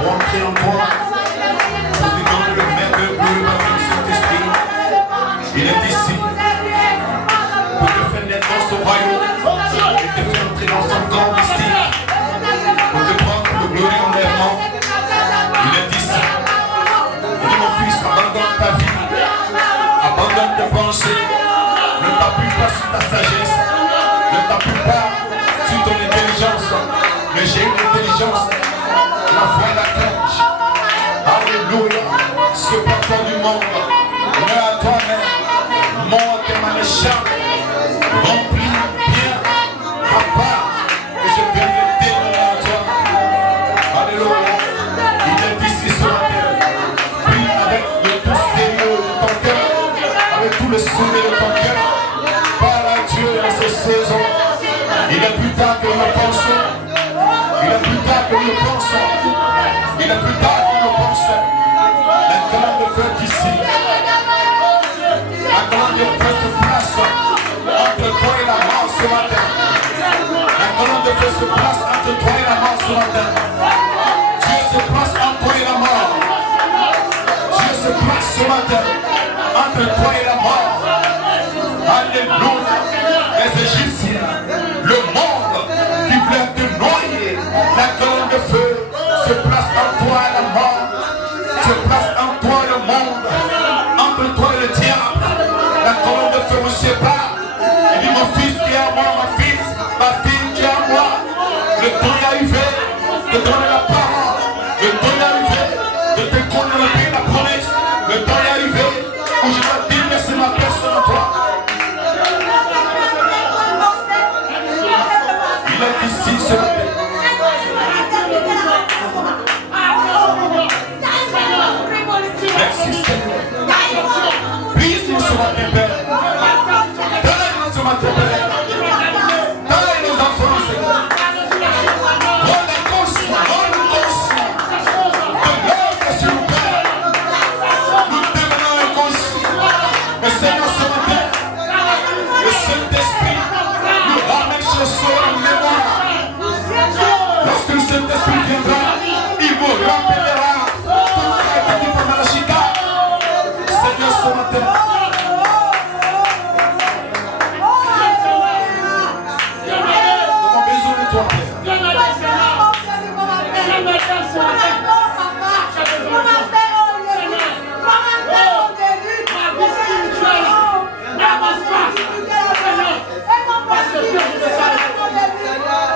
pour entrer en toi. Nous demandons le merveilleux baptême du Saint-Esprit. Il est ici pour te faire naître dans son royaume et te faire entrer dans son corps mystique pour te prendre le glorieux enlèvement. Il est ici. Il dit mon fils, abandonne ta vie, abandonne tes pensées, ne t'appuie pas sur ta sagesse, ne t'appuie pas sur ton intelligence, mais j'ai une intelligence, la foi et la crainte. Alléluia. Ce parfum du monde, mais à toi-même, monte tes maréchals, remplis bien ta part, et je vais le démontrer à toi. Alléluia. Il est ici sur la terre. Prie avec le tout sérieux de ton cœur, avec tout le sourire de ton cœur. Parle à Dieu dans ces saisons. Il est plus tard que nous le pensons. Il est plus tard que nous le pensons. Il est plus tard que nous le pensons. La colonne de feu d'ici. La colonne de feu se place entre toi et la mort ce matin. La colonne de feu se place entre toi et la mort ce matin. Dieu se place entre toi et la mort. Dieu se place ce matin entre toi et la mort. Alléluia. Les Égyptiens, le monde qui voulait te noyer, la colonne de feu se place en toi et la mort. Se place en toi le monde, entre toi et le diable. La colonne de feu me sépare. Il dit mon fils qui est à moi, ma fille qui est à moi. Le temps est arrivé de donner la parole. Le temps est arrivé de te connaître la promesse. Le temps est arrivé où je dois déverser ma personne en toi. Il est ici ce matin. Merci Seigneur. Brise-nous ce matin, Père. Donne-nous ce matin, Père. Donne nos enfants, Seigneur. Rends-nous conscients de l'œuvre sur nous, Père. Nous devenons inconscients. Mais Seigneur, ce matin, le Saint-Esprit nous ramène ce soir en mémoire. Lorsque le Saint-Esprit viendra, il vous rappellera. Seigneur, ce matin, nous avons besoin de toi, Père.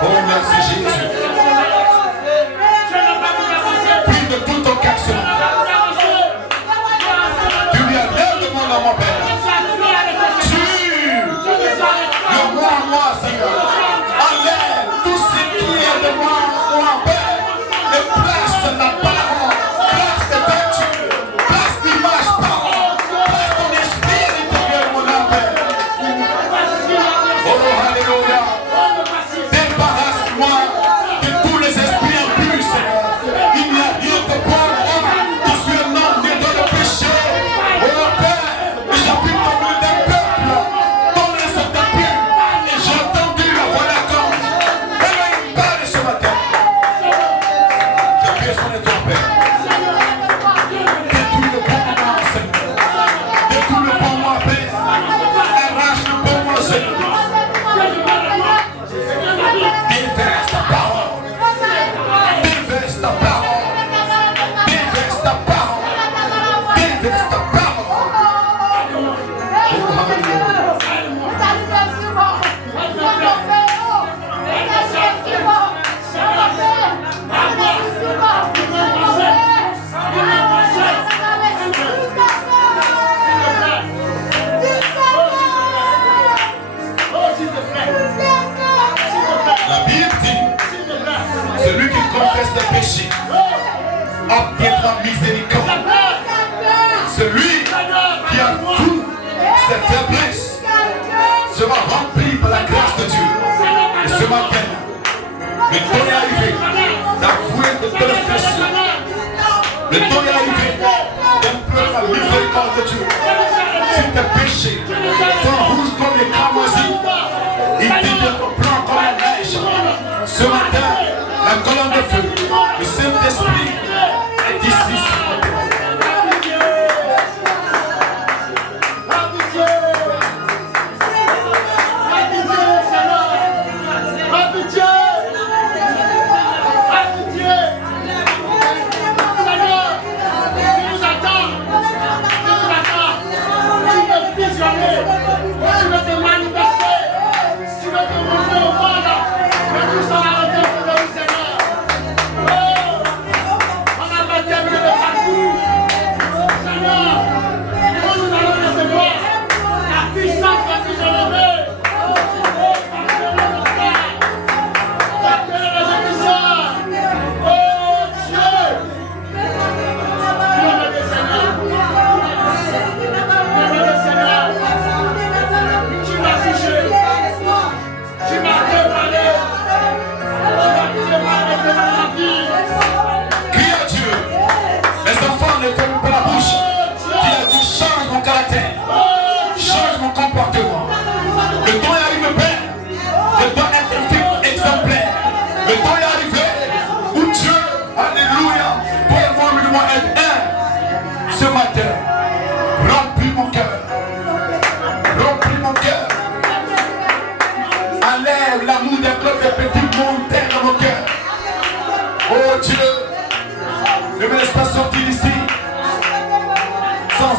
Oh, merci Jésus. Prie de tout ton cœur ce matin. Mon Père, tue de moi à moi, Seigneur. Enlève tout ce qui est de moi à moi, Père. Et place la parole, place tes vertus, place l'image, parole, place ton esprit à l'intérieur de mon âme, Père. Oh, alléluia. Débarrasse-moi de tous les esprits impurs, Seigneur. Il n'y a rien de bon en moi. Je suis un homme né dans le péché. Oh, Père. J'appuie le bruit d'un peuple dont les sont impurs et j'ai entendu la voix d'attente. Elle m'a parlé ce matin. J'ai besoin de ton Père. Détruis le bon moi, Seigneur. Détruis le bon moi, Père. Arrache le bon moi, Seigneur. Déverse ta parole. Déverse ta parole. Déverse ta parole. Déverse ta parole. La Bible dit, celui qui confesse ses péchés obtiendra miséricorde. Celui qui a tout ses faiblesses sera rempli par la grâce de Dieu. Et ce matin, le temps est arrivé d'avouer de tes transgressions. Le temps est arrivé d'implorer la miséricorde de Dieu. Si tes péchés sont rouges comme les cramoisis, ils deviendront blancs comme la neige. Ce matin, la colonne de feu, le Saint-Esprit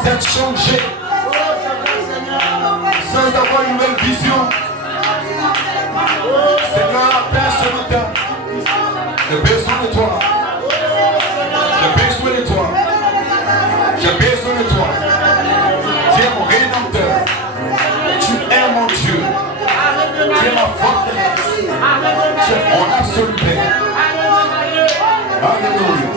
être changé sans avoir une nouvelle vision. Seigneur, Père, ce matin, j'ai besoin de toi. J'ai besoin de toi. J'ai besoin de toi. Tu es mon rédempteur. Tu es mon Dieu. Tu es ma forteresse. Tu es mon absolu Père. Alléluia.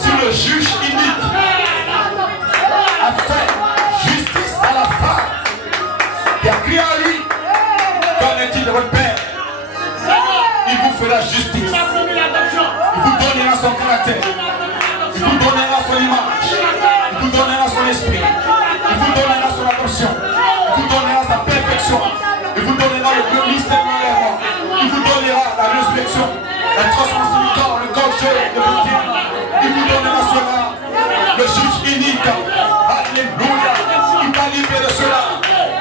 Si le juge unique a fait justice à la femme qui a crié à lui, qu'en est-il de votre Père? Il vous fera justice. Il vous donnera son caractère. Il vous donnera son image. Il vous donnera son esprit. Il vous donnera son attention. Il vous donnera sa perfection. Il vous donnera le plus mystère dans les morts. Il vous donnera la résurrection, la transformation du corps, le corps jeune, le petit. Il vous donnera cela. Le juge unique. Alléluia. Il va libérer cela.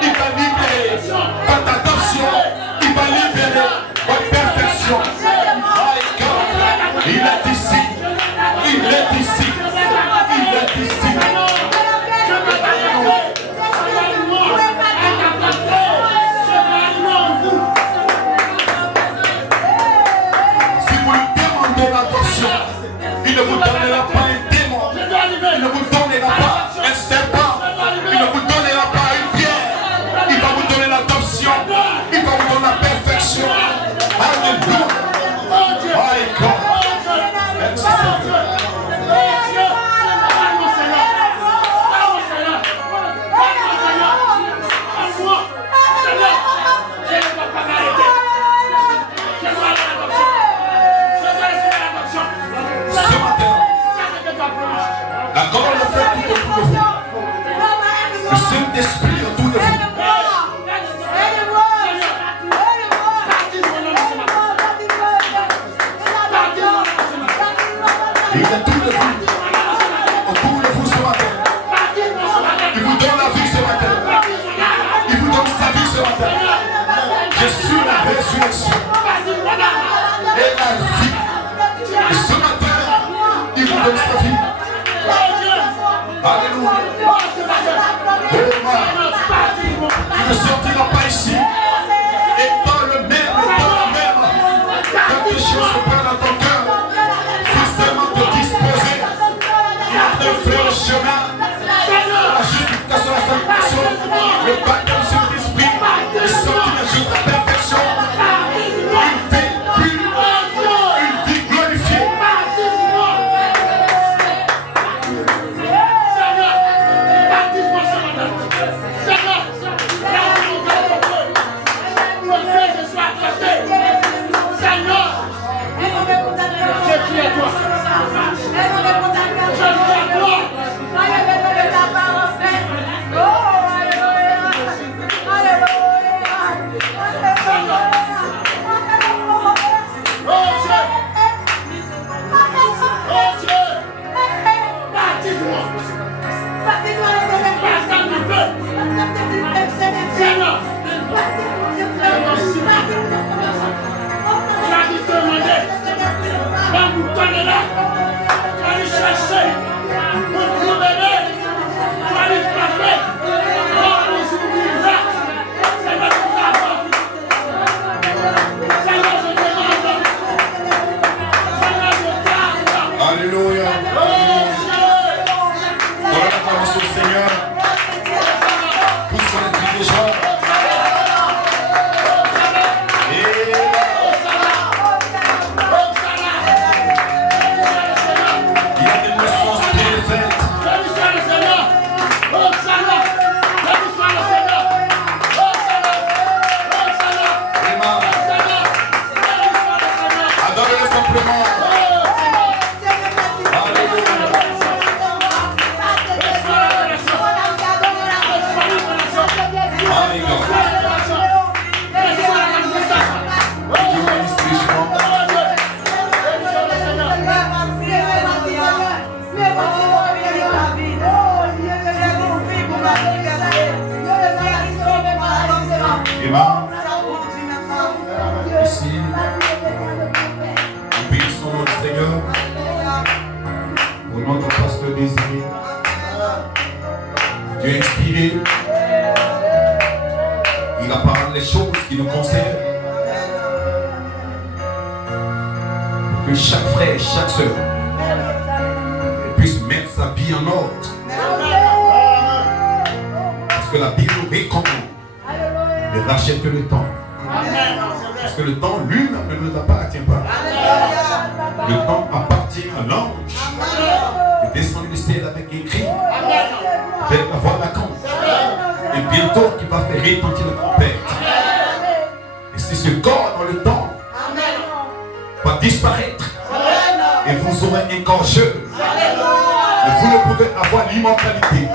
Il va libérer votre adoption. Il va libérer votre perfection. My God. Il est ici. Il est ici. Il est ici. Si vous lui demandez l'attention, il ne vous donnera pas un démon. Il ne vous donnera pas un serpent. Il ne vous donnera pas une pierre. Il va vous donner l'adoption. Il va vous donner la perfection. Alléluia. My God. Merci Seigneur. Ce matin, la parole le fait tout autour de vous. Le Saint-Esprit autour de vous. Il est autour de vous. Autour de vous ce matin. Il vous donne la vie ce matin. Il vous donne sa vie ce matin. Je suis la résurrection et la vie. Et ce matin, il vous donne sa vie. Alléluia. Oh man. Il ne sortira pas ici. Et pas le même, et pas la même. Quelque chose se prend dans ton cœur. Justement te disposer. De faire le chemin. La justification, la sanctification. Le baptême sur l'esprit. Et sortir juste la perfection. Une vie pure. Une vie glorifiée. Alléluia. Donne l'acclamation au Seigneur. Pousse les déjà. Il y a des naissances bien faites. Adorez-le simplement. Alléluia. Seigneur. Au nom de Pasteur Désiré, Dieu inspiré, il a parlé les choses qui nous concernent. Que chaque frère et chaque soeur puisse mettre sa vie en ordre. Parce que la Bible recommande de racheter le temps. Parce que le temps lui-même ne nous appartient pas. Le temps appartient à l'ange qui est descendu du ciel avec des cris, avec la voix vacante. Et bientôt qui va faire retentir la trompette. Et si ce corps dans le temps va disparaître, et vous aurez un corps jeune, et vous ne pouvez avoir l'immortalité.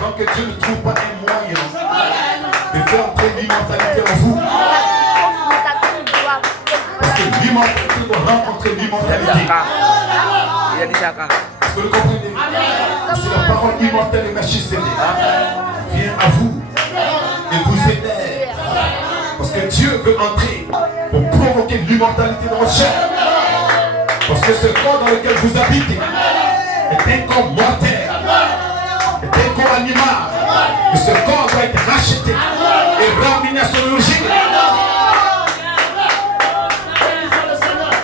Tant que Dieu ne trouve pas un moyen de faire entrer l'immortalité en vous. Parce que l'immortalité doit rencontrer l'immortalité. Est-ce que vous comprenez? C'est la parole immortelle de Melchisédek vient à vous et vous aider. Parce que Dieu veut entrer pour provoquer l'immortalité dans votre chair. Parce que ce corps dans lequel vous habitez est un corps mortel, est un corps animal. Et ce corps doit être racheté et ramené à son origine.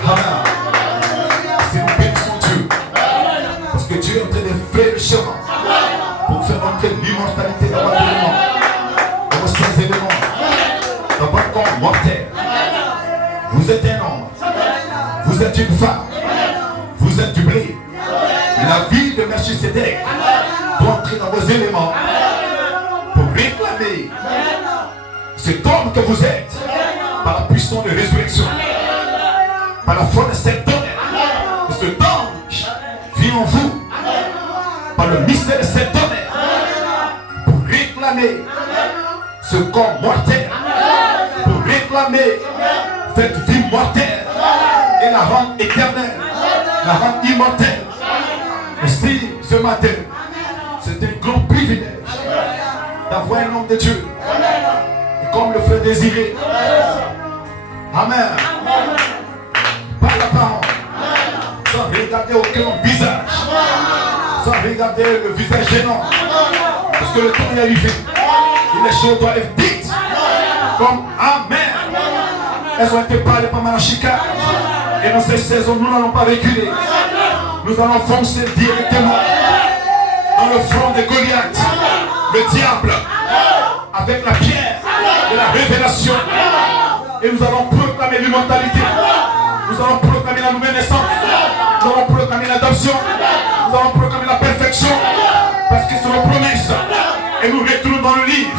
Amen. C'est une bénédiction de Dieu. Parce que Dieu est en train de faire le chemin pour faire entrer l'immortalité dans votre élément, dans vos 5 éléments, dans votre corps mortel. Vous êtes un homme, vous êtes une femme, vous êtes du blé. La vie de Melchisédek doit entrer dans vos éléments pour réclamer cet homme que vous êtes par la puissance de résurrection, par la foi de cet homme. Cet ange vient en vous par le mystère de cet homme pour réclamer ce corps mortel, pour réclamer cette vie mortelle et la rendre éternelle, la rendre immortelle. Aussi, ce matin, c'est un grand privilège d'avoir un homme de Dieu. Et comme le frère Désiré. Amen. Par la parole. Sans regarder aucun visage. Sans regarder le visage gênant. Parce que le temps est arrivé. Et les choses doivent être dites. Comme Amen. Elles ont été parlées par Malachika. Et dans ces saisons, nous n'allons pas reculer. Nous allons foncer directement dans le front de Goliath, le diable, avec la pierre de la révélation. Et nous allons proclamer l'immortalité. Nous allons proclamer la nouvelle naissance. Nous allons proclamer l'adoption. Nous allons proclamer la perfection. Parce que c'est nos promesses. Et nous retournons dans le livre.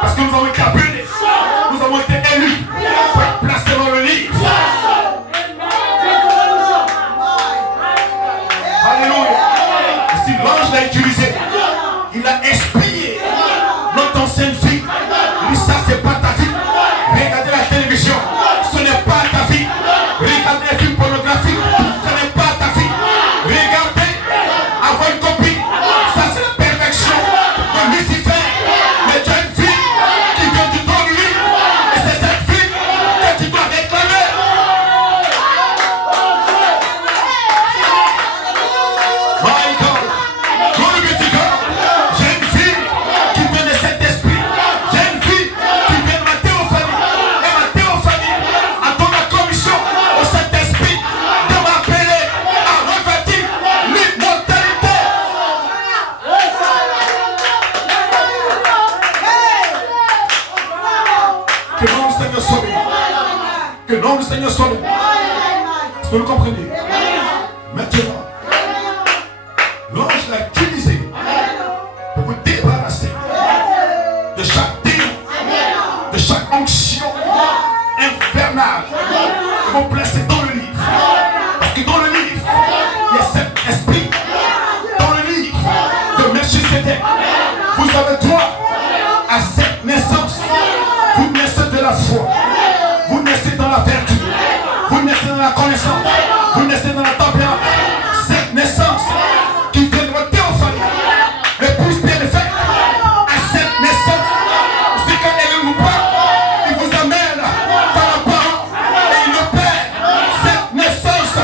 Parce que nous avons été appelés. Nous avons été élus pour être placés dans le livre. Si l'ange l'a utilisé, il a espié notre ancienne fille. Il dit ça c'est pas ta vie. Regardez la télévision, ce n'est pas ta vie. Regardez les films pornographiques, ce n'est pas ta vie. Regardez, avoir une copine, ça c'est la perfection de Lucifer. Mais tu as une fille qui vient du don de lui. Et c'est cette fille que tu dois réclamer. My God. Que le nom du Seigneur soit béni. Est-ce que vous comprenez? Maintenant, l'ange l'a utilisé pour vous débarrasser de chaque démon, de chaque onction infernale que vous placez dans le livre. Parce que dans le livre, il y a cet esprit. Dans le livre de Melchisédek, vous avez droit à cette naissance. Vous naissez de la foi. Vous naissez dans la vertu, vous naissez dans la connaissance, vous naissez dans la tempérance. Cette naissance qui vient de votre théophanie, le plus bien fait à cette naissance, c'est quand elle vous parle, il vous amène par la parole et il le perd. Cette naissance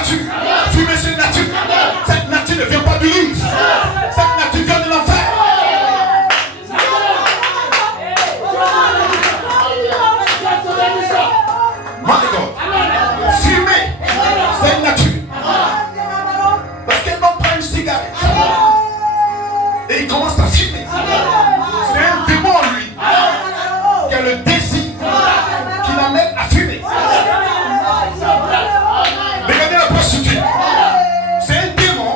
nature. Fumer, c'est une nature. Cette nature ne vient pas du livre. Cette nature vient de l'enfer. My God. Fumer, c'est une nature. Parce qu'elle n'en prend une cigarette. Et il commence à fumer. C'est un démon en lui qui a le désir qui l'amène à fumer. Regardez la prostituée. C'est un démon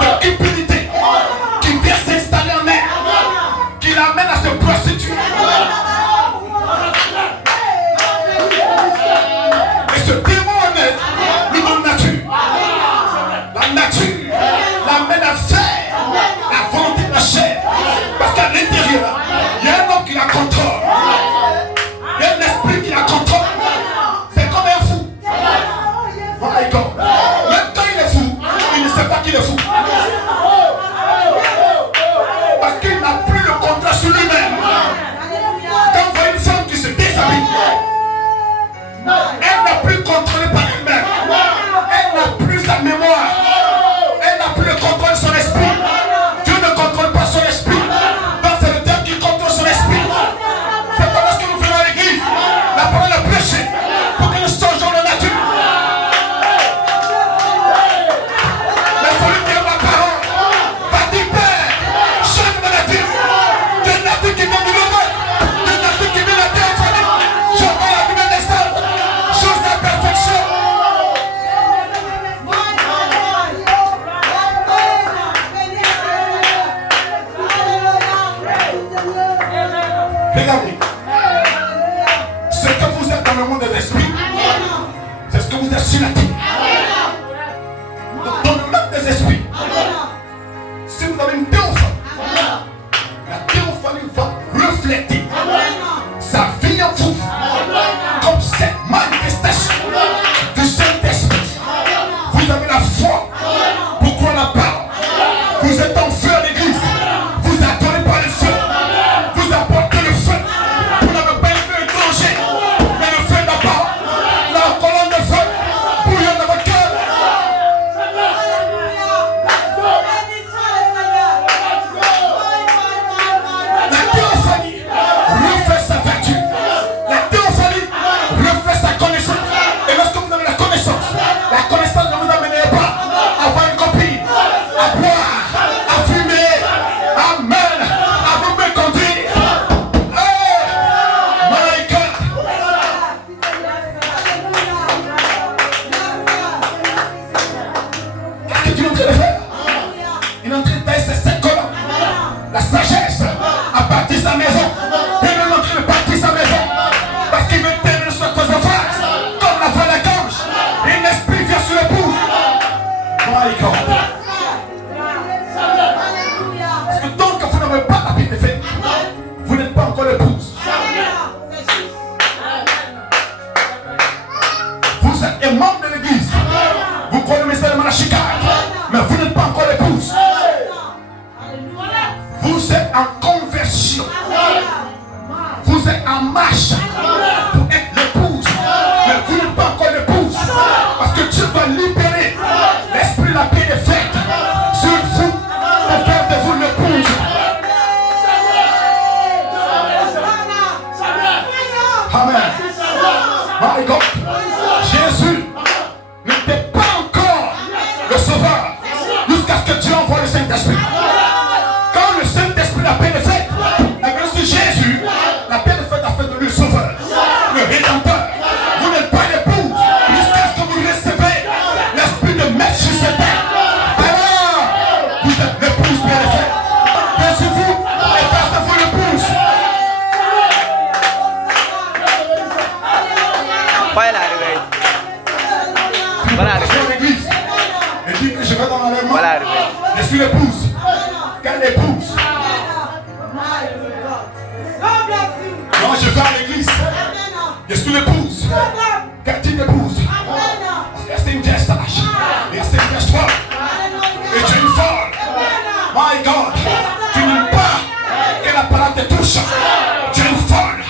de cupidité qui vient s'installer en elle, qui l'amène à se prostituer. Et ce démon en elle lui donne nature. La nature l'amène à faire la volonté de la chair. Parce qu'à l'intérieur, il y a un homme qui la contrôle. Il y a un esprit qui la contrôle. C'est comme un fou. My God. Même quand il est fou, il ne sait pas qu'il est fou. Parce qu'il n'a plus le contrôle sur lui-même. Quand vous voyez une femme qui se déshabille, elle n'a plus contrôlé par elle-même. Elle n'a plus sa mémoire. Elle n'a plus le contrôle de son esprit. Dieu ne contrôle pas son esprit. Donc c'est le diable qui contrôle son esprit. C'est pas lorsque nous venons à l'église, la parole est prêchée pour que nous changeons de nature. Mais celui qui aime la parole va dire Père, change de nature. De nature qui vient du levant, de nature qui vient de la théophanie. Je vois la nouvelle naissance, chose de perfection. Regardez, ce que vous êtes dans le monde de l'esprit, c'est ce que vous êtes sur la terre. Dans le monde des esprits, si vous avez une théophanie, la théophanie va refléter sa vie en vous comme cette manifestation du Saint-Esprit. Vous avez la foi pour croire la parole. Vous êtes en feu à l'église. Vous adorez par le feu. Vous apportez le feu. Vous n'avez pas un feu étranger, mais le feu de la parole. La colonne de feu bouillonne dans votre cœur. La théophanie refait sa vertu. La théophanie refait sa connaissance. Et lorsque vous avez la connaissance ne vous amènera pas à avoir une copine, à boire, à fumer, amen, à vous méconduire. Hey, my God. Qu'est-ce que Dieu est en train de faire? Il est en train de baisser cette colonne. La sagesse a bâti sa maison. Il est en train de bâtir sa maison. Parce qu'il veut tenir sur cause en face. Comme la voix de la gorge. Et l'esprit vient sur l'épouse. My God. Parce que tant que vous n'avez pas la vie de fait, vous n'êtes pas encore l'épouse. Vous êtes un membre de l'église. Vous connaissez le Malachika. Mais vous n'êtes pas encore l'épouse. Vous êtes en conversion. Vous êtes en marche pour être l'épouse. Mais vous n'êtes pas encore l'épouse. Parce que Dieu va libérer l'esprit de la paix des fêtes sur vous pour faire de vous l'épouse. Amen. My God. Jésus n'était pas encore le sauveur jusqu'à ce que Dieu envoie le Saint-Esprit. Quand le Saint-Esprit a paix des fêtes, la grâce de Jésus, la paix des fêtes a fait de lui le sauveur, le rédempteur. Vous n'êtes pas l'épouse jusqu'à ce que vous recevez l'esprit de maître sur cette terre. Alors, vous êtes l'épouse paix des fêtes. Pensez-vous et faites-vous l'épouse. Voilà, arrivé. Voilà, arrivé. Je vais à l'église et dis que je vais dans l'enlèvement. Voilà, arrivé. Je suis l'épouse. Quelle épouse? Non, je vais à l'église. Je suis l'épouse. Quelle type d'épouse? Parce que c'est une vieille sage. Et c'est une vieille folle. Et tu es une folle. My God. Tu n'aimes pas que la parole te touche. Tu es une folle.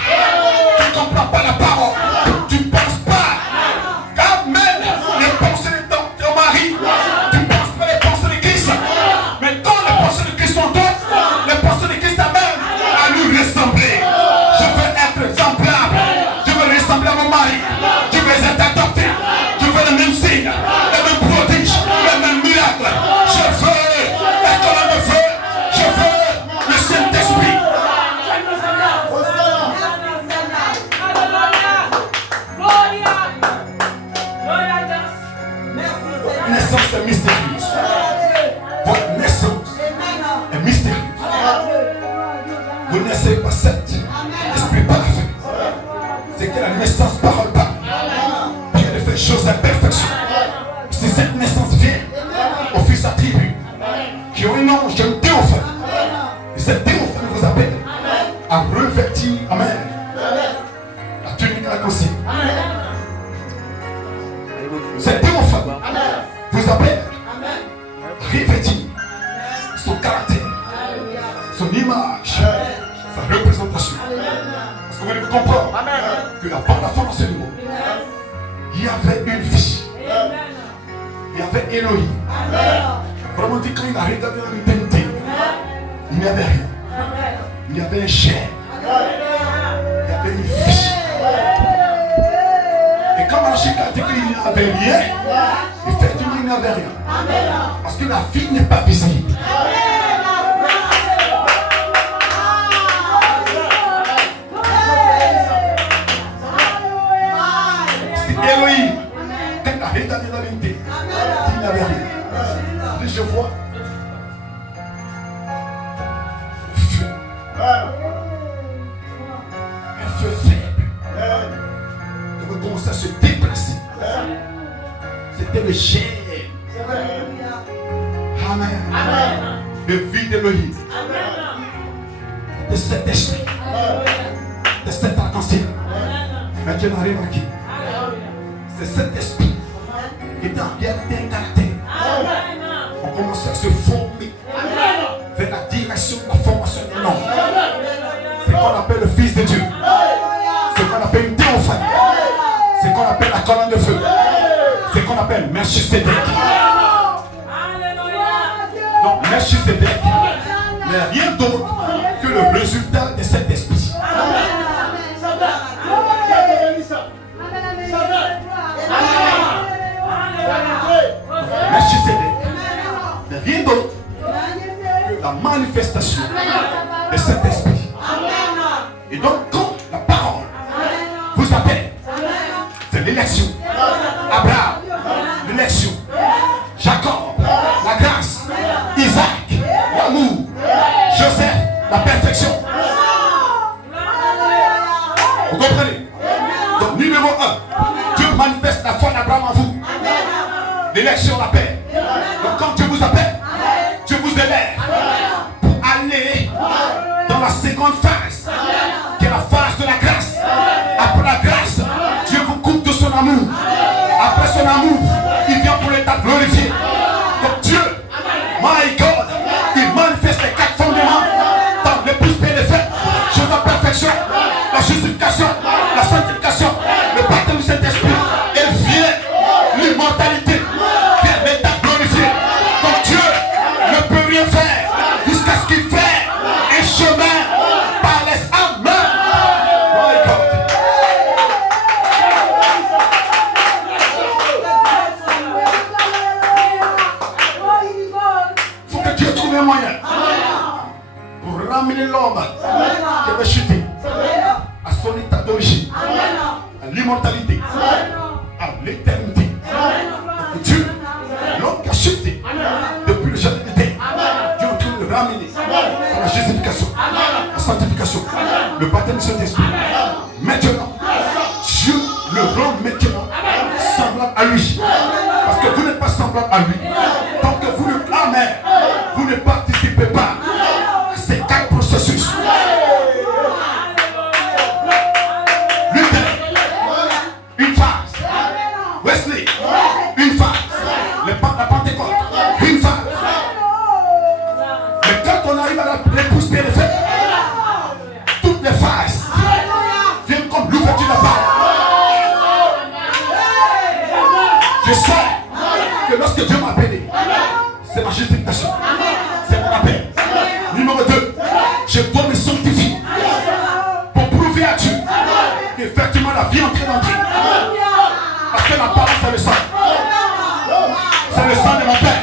Tu ne comprends pas la parole. Tu ne penses pas. Amen. Ne pense choses à perfection. Si cette naissance vient au fils attribut, qui ont un ange, qui ont un théophane, et cette théophane vous appelle à revêtir, amen, la tunique arc-en-ciel. Cette théophane vous appelle à revêtir son caractère, son image, sa représentation. Parce que vous devez comprendre que avant la fondation du monde, il y avait une vie. Il y avait Elohim. Vraiment dit, quand il a regardé dans l'éternité, il n'y avait rien. Il y avait un chair. Il y avait une vie. Et quand Malachie a dit qu'il n'y avait rien, effectivement il n'y avait rien. Parce que la vie n'est pas visible. C'est Elohim. Quand il a regardé dans l'éternité, il n'y avait rien. Et je vois le feu. Un feu faible. Il va commencer à se déplacer. C'était le gel. Amen. Le vie d'Elohim. De cet esprit. De cet arc-en-ciel. Maintenant, on a remarqué. C'est cet esprit qui est en réalité un caractère. On commence à se former vers la direction de la formation des noms. C'est ce qu'on appelle le Fils de Dieu. C'est ce qu'on appelle une théophanie. C'est ce qu'on appelle la colonne de feu. C'est ce qu'on appelle Melchisedec. Donc Melchisedec n'est rien d'autre que le résultat de cet esprit. Melchisedec n'est rien d'autre que la manifestation de cet esprit. Et donc quand la parole vous appelle, c'est l'élection. Abraham, l'élection. Jacob, la grâce. Isaac, l'amour. Joseph, la perfection. Vous comprenez? Donc numéro 1, Dieu manifeste la foi d'Abraham en vous. L'élection, la paix. Donc quand Dieu vous appelle, Dieu vous élève pour aller dans la seconde phase, qui est la phase de la grâce. Après la grâce, Dieu vous coupe de son amour. Après son amour, il vient pour l'état glorifié. Donc Dieu, my God, il manifeste les 4 fondements dans l'épouse bénéfique, chose de perfection, la justification, la sanctification, le baptême du Saint-Esprit, et vient l'immortalité. L'homme qui avait chuté à son état d'origine, à l'immortalité, à l'éternité. Dieu, l'homme qui a chuté depuis le jardin d'Éden, Dieu est en train de le ramener à la justification, la sanctification, le baptême du Saint-Esprit. Maintenant, Dieu le rend maintenant semblable à lui. Parce que vous n'êtes pas semblable à lui. Tant que vous ne, amen, vous ne participez pas à ces 4 processus. Luther, une phase. Wesley, une phase. La Pentecôte, une phase. Mais quand on arrive à l'épouse bénéfique, toutes les phases viennent comme l'ouverture de la parole. Je sais que lorsque Dieu m'a appelé, c'est ma justification. C'est mon appel. Numéro 2, je dois me sanctifier pour prouver à Dieu qu'effectivement la vie est en train d'entrer. Parce que la parole, c'est le sang. C'est le sang de mon Père.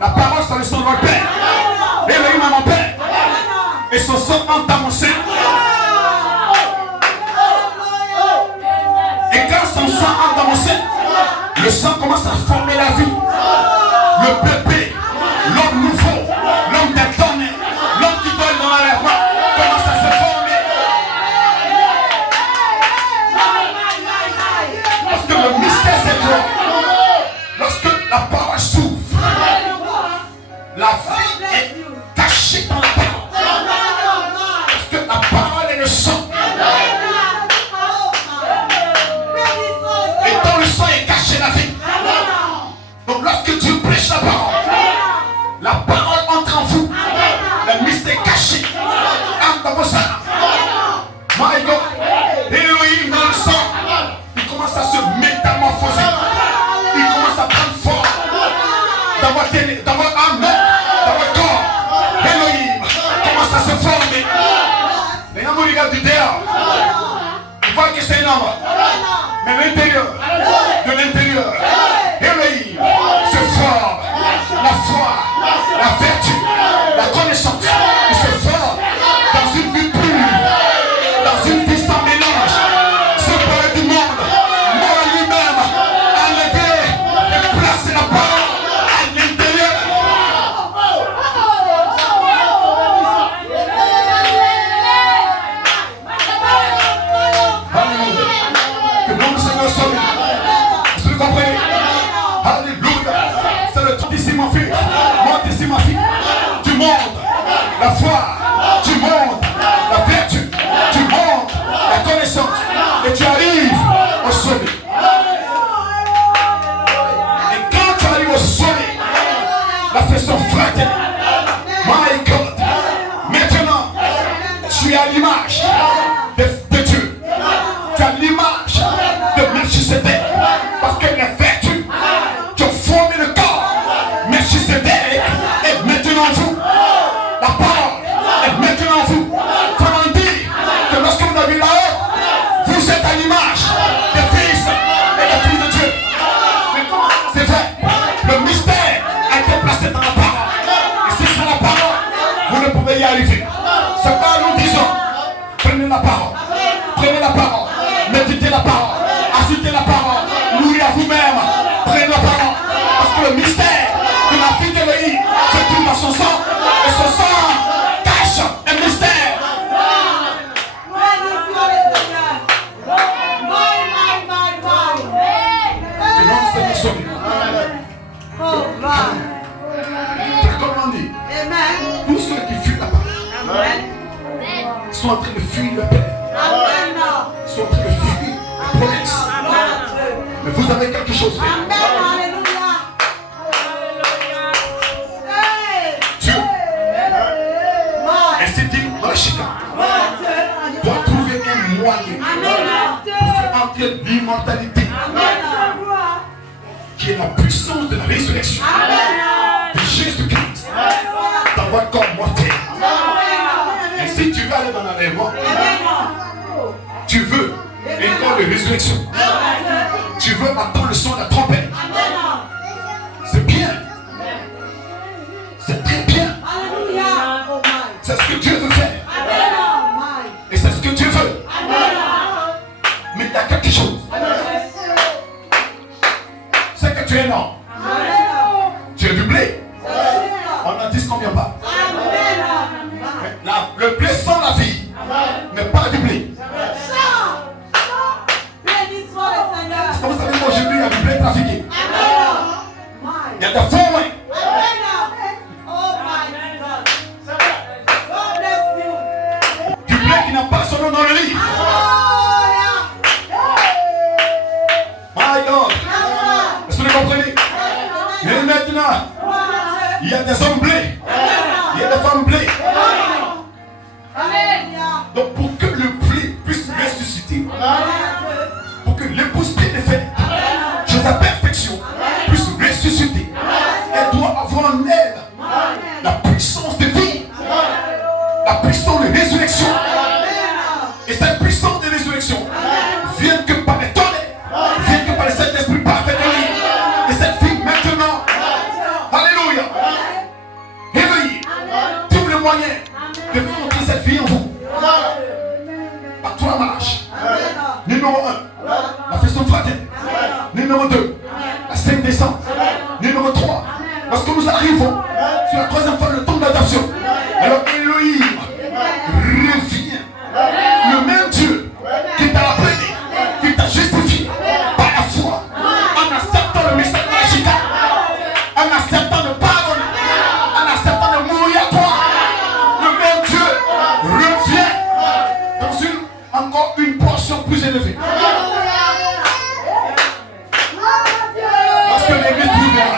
La parole, c'est le sang de mon Père. Elohim est mon Père. Et son sang entre dans mon sein. Et quand son sang entre dans mon sein, le sang commence à former la vie. Le bébé, l'homme nouveau, l'homme détonné, l'homme qui donne dans la lèvre, commence à se former. Parce que le la foi, tu montes, la vertu, tu montes, la connaissance, et tu arrives au sommet. Et quand tu arrives au sommet, la façon fraternelle, my God, maintenant, tu es à l'image de Dieu, tu as l'image de Melchisedec, parce que les vertus qui ont formé le corps, Melchisedec est maintenant vous. La parole est maintenant vous. Comment dire que lorsque vous avez là-haut, vous êtes à l'image des fils et des filles de Dieu. Mais comment c'est fait? Le mystère a été placé dans la parole. Et si c'est la parole, vous ne pouvez y arriver. C'est quoi nous disons? Prenez la parole. Prenez la parole. Méditez la parole. Ajoutez la parole. Louez à vous-même. Prenez la parole. Parce que le mystère de la fille d'Élie se trouve dans son sang. Et son sang cache un mystère. Et l'homme s'est sauvé. Comme on dit, tous ceux qui fuient la parole sont en train de fuir le Père. Ils sont en train de fuir la promesse. Mais vous avez quelque chose. Dieu, ainsi dit dans le Chicago, doit trouver un moyen pour faire entrer l'immortalité, qui est la puissance de la résurrection de Jésus-Christ dans votre corps mortel. Et si tu veux aller dans l'enlèvement, tu veux un corps de résurrection, tu veux entendre le son de la trompette, c'est bien, c'est très bien, c'est ce que Dieu veut faire, et c'est ce que Dieu veut. Mais il y a quelque chose, c'est que tu es non, tu es du blé, on en dit combien pas. Le blé sans la vie n'est pas du blé. Parce que vous savez qu'aujourd'hui il y a du blé trafiqué. Il y a des faux moyens. Du blé qui n'a pas son nom dans le livre. My God. Est-ce que vous comprenez? Et maintenant, il y a des hommes blés. Il y a des femmes blés. Donc pour que le blé puisse ressusciter, pour que l'épouse bien-aimée, de sa perfection, puisse ressusciter, elle doit avoir en elle la puissance de vie, la puissance de résurrection. Et cette puissance de résurrection vient que par les tonnerres, vient que par le Saint-Esprit parfait de lui. Et cette vie maintenant, alléluia, réveillez tous les moyens de faire entrer cette vie en vous. Par trois marches. Numéro 1, la façon fraternelle. Numéro 2, la sainte descente. Numéro 3, lorsque nous arrivons sur la troisième fois le temps d'adoption, alors Elohim revient. Le même Dieu qui t'a appelé, qui t'a justifié par la foi, en acceptant le message de la Chica, en acceptant de pardonner, en acceptant de mourir à toi. Le même Dieu revient dans encore une portion plus élevée. Parce que l'église trouvera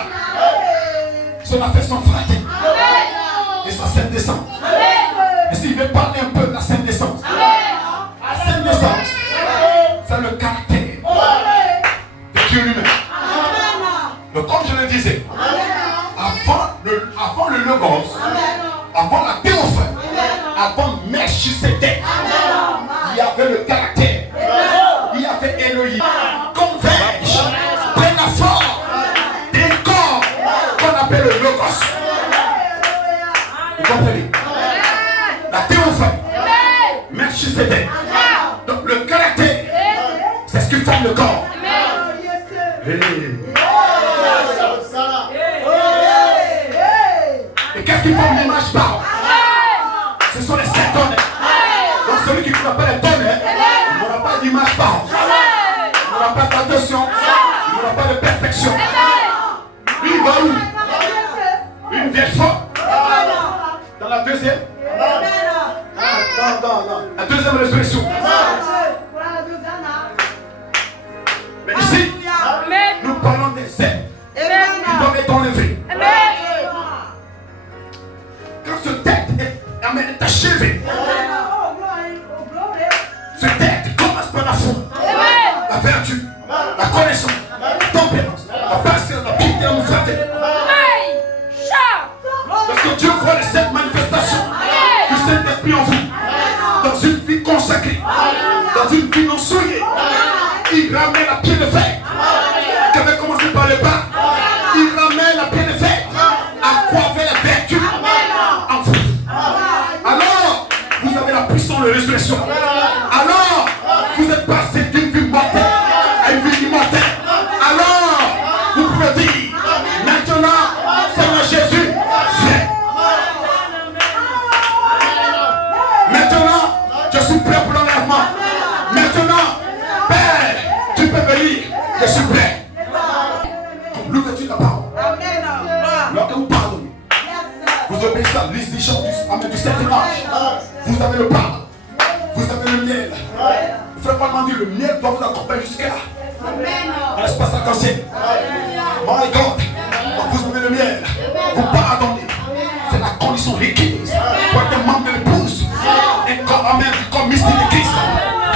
son affaire son frère et sa sainte descente. Et s'il veut parler un peu de la sainte descente, la sainte descente, c'est le caractère de Dieu lui-même. Donc comme je le disais, avant le logos, avant la théophane, avant Melchisedec, il y avait le caractère, il y avait Elohim. Converge, prenne la forme des corps qu'on appelle le logos. Vous comprenez? La théophane, Melchisedec. Donc le caractère, c'est ce qui forme le corps. Et qu'est-ce qui forme l'image parole? Ce sont les 5 tonnerres. Donc celui qui ne voit pas les tonnerres, il n'aura pas d'image parole. Il n'aura pas d'attention, il n'aura pas de perfection. Lui, il va où? Une vieille fois. Dans la deuxième. La deuxième résurrection. Mais ici, nous parlons des êtres qui doivent être enlevés. Quand ce texte est achevé, ce texte commence par la foi, la vertu, la connaissance, la tempérance, la patience, la piété, la nouveauté. Parce que Dieu voit les 7 manifestations du Saint-Esprit en vous, dans une vie consacrée, dans une vie non souillée. Il ramène la pied de fer, qui avait commencé par le bas. Il ramène la pied de fer à coiffer la vertu en vous. Alors, vous avez la puissance de résurrection. Alors, vous êtes passé d'une vie mortelle à une vie immortelle. Alors, vous pouvez dire, maintenant, Seigneur Jésus, viens. Maintenant, je suis prêt pour l'enlèvement. Maintenant, Père, tu peux venir, je suis prêt. L'ouverture de la parole. Lorsque vous pardonnez, vous obéissez à l'exigence du Saint-Ange. Vous avez le pain, vous avez le miel. Frère Paul dit, le miel doit vous accompagner jusqu'à dans l'espace arc-en-ciel. My God, vous avez le miel, vous pardonnez. C'est la condition requise pour être membre de l'épouse. Et comme amen, comme mystique de Christ,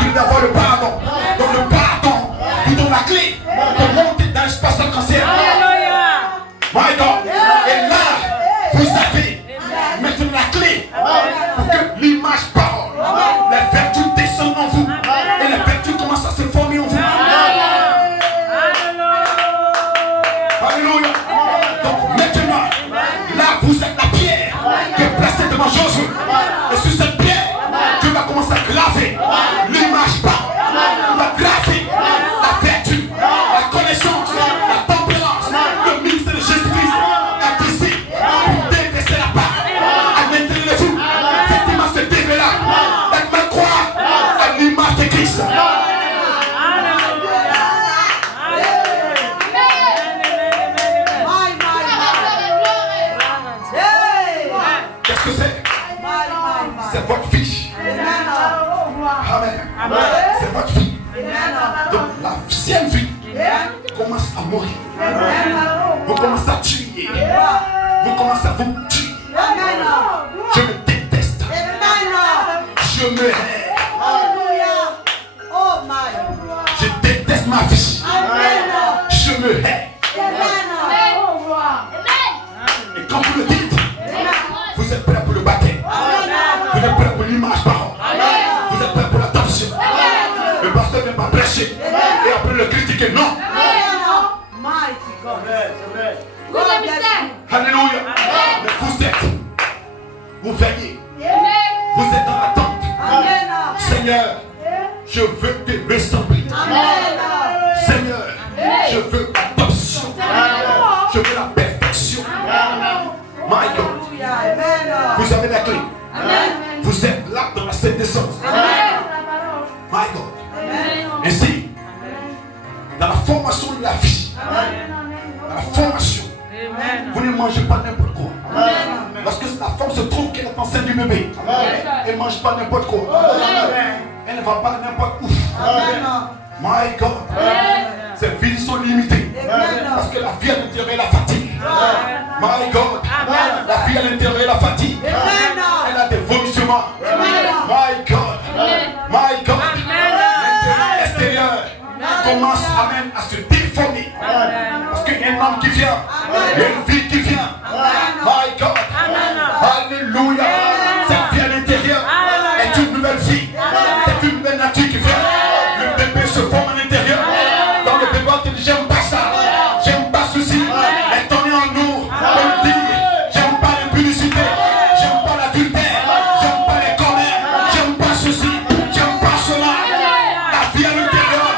il doit avoir le pardon. Donc le pardon vous donne la clé pour monter dans l'espace arc-en-ciel. My God, et là, vous avez maintenant la clé pour que l'image parole, les vertus descendent en vous et les vertus commencent à se former en vous. Alléluia. Donc maintenant, là vous êtes la pierre qui est placée devant Josué. Et sur cette pierre, Dieu va commencer à graver l'image parole, va graver la vertu, la connaissance, la tempérance, le ministère de Jésus-Christ est ici pour déverser la parole à l'intérieur de vous. Cette image se déverra. Elle me croit à l'image de Christ. Qu'est-ce que c'est? C'est votre fille. Amen. C'est votre fille. Donc l'ancienne vie commence à mourir. Vous commencez à tuer. Vous commencez à vous tuer. Je me déteste. Je me hais. Je déteste ma vie. Je me hais. Et quand vous le dites, vous êtes prêts pour le baptême. Vous êtes prêts pour l'image parole. Vous êtes prêts pour l'adoption. Le pasteur ne vient pas prêcher et après le critiquer. Non. Alléluia. Mais vous êtes, vous veillez. Vous êtes dans l'attente. Seigneur, je veux te ressembler. Seigneur, je veux l'adoption. Je veux la perfection. My God. Vous avez la clé. Vous êtes là dans la scène d'essence. My God. Ainsi, dans la formation de la vie, dans la formation, vous ne mangez pas n'importe quoi. Parce que la femme se trouve qu'elle est enceinte du bébé. Elle ne mange pas n'importe quoi. Elle ne va pas n'importe où. My God. Ses vies sont limitées. Parce que la vie à l'intérieur est la fatigue. My God. La vie à l'intérieur est la fatigue. Elle a des vomissements. My God. My God. L'intérieur, l'extérieur commence à se déformer. Parce qu'il y a un homme qui vient. Il y a une vie qui vient. My God. Alléluia. Cette vie à l'intérieur est une nouvelle vie. C'est une nouvelle nature qui vient. Le bébé se forme à l'intérieur. Dans le bébé, on dit j'aime pas ça. J'aime pas ceci. Elle tourne en nous. On dit j'aime pas l'impudicité. J'aime pas l'adultère. J'aime pas les colères. J'aime pas ceci. J'aime pas cela. La vie à l'intérieur.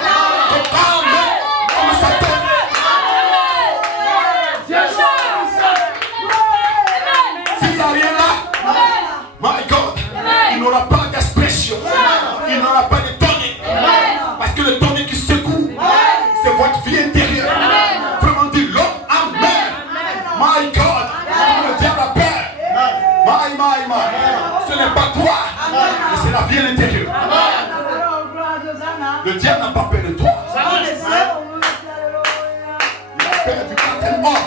Commence à tourner. S'il n'y a rien là, my God, il n'aura pas d'expression. Il n'aura pas de tonnerre. Parce que le tonnerre qui secoue, c'est votre vie intérieure. Vraiment dit l'homme, amen. My God, le diable a peur. My. Ce n'est pas toi, mais c'est vie à l'intérieur. Le diable n'a pas peur de toi. Il a peur du quatrième homme.